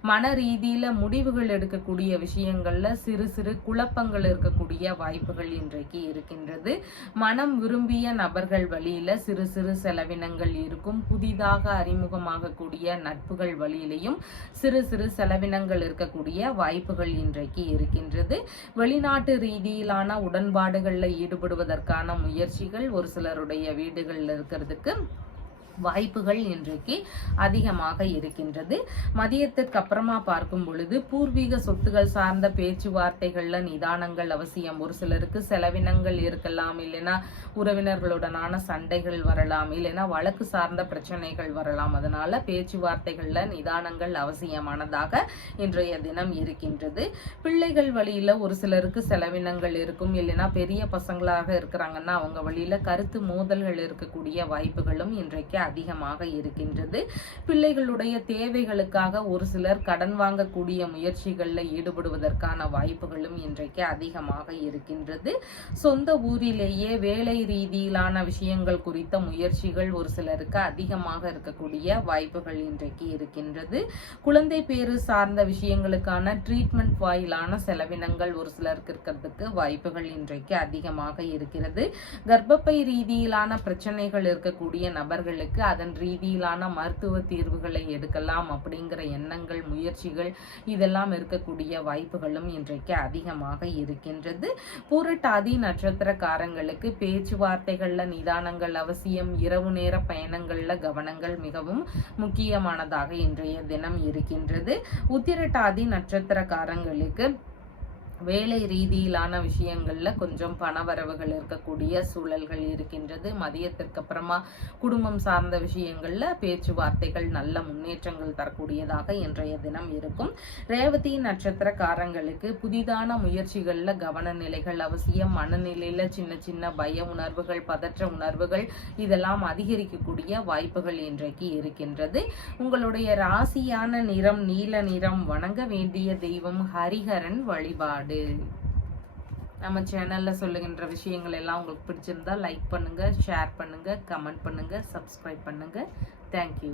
மன ரீதியில முடிவுகள் எடுக்கக்கூடிய விஷயங்கள்ல சிறு சிறு குழப்பங்கள் இருக்கக்கூடிய வாய்ப்புகள் இன்றைக்கு இருக்கின்றது. மனம் விரும்பிய நபர்கள் வழியில சிறு சிறு செலவினங்கள் இருக்கும். புதிதாக அறிமுகமாக கூடிய நட்புகள் வழியிலையும் சிறு சிறு செலவினங்கள் இருக்கக்கூடிய வாய்ப்புகள் இன்றைக்கு இருக்கின்றது. வெளிநாட்டு ரீதியிலான உடன்பாடுகள்ல ஈடுபடுவதற்கான முயற்சிகள் ஒரு சிலருடைய வீடுகள்ல இருக்கிறதுக்கு வாய்ப்புகள் இன்றைக்கு அதிகமாக இருக்கின்றது. மதியத்திற்கு அப்புறமா பார்க்கும் பொழுது பூர்வீக சொத்துகள் சார்ந்த பேச்சுவார்த்தைகள்ல நிதானங்கள் அவசியம். ஒரு சிலருக்கு செலவினங்கள் இருக்கலாம், இல்லைன்னா உறவினர்களுடனான சண்டைகள் வரலாம், இல்லைன்னா வழக்கு சார்ந்த பிரச்சனைகள் வரலாம். அதனால பேச்சுவார்த்தைகள்ல நிதானங்கள் அவசியமானதாக இன்றைய தினம் இருக்கின்றது. பிள்ளைகள் வழியில ஒரு சிலருக்கு செலவினங்கள் இருக்கும், இல்லைன்னா பெரிய பசங்களாக இருக்கிறாங்கன்னா அவங்க வழியில கருத்து மோதல்கள் இருக்கக்கூடிய வாய்ப்புகளும் இன்றைக்கு அதிகமாக இருக்கின்றது. பிள்ளைகளுடைய தேவைகளுக்காக ஒரு சிலர் கடன் வாங்கக்கூடிய முயற்சிகளில் ஈடுபடுவதற்கான வாய்ப்புகளும் இன்றைக்கு அதிகமாக இருக்கின்றது. சொந்த ஊரிலேயே வேலை ரீதியிலான விஷயங்கள் குறித்த முயற்சிகள் ஒரு சிலருக்கு அதிகமாக இருக்கக்கூடிய வாய்ப்புகள் இன்றைக்கு இருக்கின்றது. குழந்தை பேறு சார்ந்த விஷயங்களுக்கான ட்ரீட்மெண்ட் வாயிலான செலவினங்கள் ஒரு சிலருக்கு இருக்கிறதுக்கு வாய்ப்புகள் இன்றைக்கு அதிகமாக இருக்கிறது. கர்ப்பப்பை ரீதியிலான பிரச்சனைகள் இருக்கக்கூடிய நபர்களுக்கு அதன் ரீதியிலான மருத்துவ தீர்வுகளை எடுக்கலாம் அப்படிங்கிற எண்ணங்கள், முயற்சிகள் இதெல்லாம் இருக்கக்கூடிய வாய்ப்புகளும் இன்றைக்கு அதிகமாக இருக்கின்றது. பூரட்டாதி நட்சத்திரக்காரங்களுக்கு பேச்சுவார்த்தைகள்ல நிதானங்கள் அவசியம். இரவு நேர பயணங்கள்ல கவனங்கள் மிகவும் முக்கியமானதாக இன்றைய தினம் இருக்கின்றது. உத்திரட்டாதி நட்சத்திரக்காரங்களுக்கு வேலை ரீதியிலான விஷயங்கள்ல கொஞ்சம் பணவரவுகள் இருக்கக்கூடிய சூழல்கள் இருக்கின்றது. மதியத்திற்கு அப்புறமா குடும்பம் சார்ந்த விஷயங்கள்ல பேச்சுவார்த்தைகள் நல்ல முன்னேற்றங்கள் தரக்கூடியதாக இன்றைய தினம் இருக்கும். ரேவதி நட்சத்திரக்காரங்களுக்கு புதிதான முயற்சிகள்ல கவன நிலைகள் அவசியம். மனநிலையில சின்ன சின்ன பய உணர்வுகள், பதற்ற உணர்வுகள் இதெல்லாம் அதிகரிக்கக்கூடிய வாய்ப்புகள் இன்றைக்கு இருக்கின்றது. உங்களுடைய ராசியான நிறம் நீல நிறம். வணங்க வேண்டிய தெய்வம் ஹரிஹரன் வழிபாடு. நம்ம சேனல்ல சொல்லுகின்ற விஷயங்கள் எல்லாம் உங்களுக்கு பிடிச்சிருந்தா லைக் பண்ணுங்க, ஷேர் பண்ணுங்க, கமெண்ட் பண்ணுங்க, சப்ஸ்கிரைப் பண்ணுங்க. தேங்க்யூ.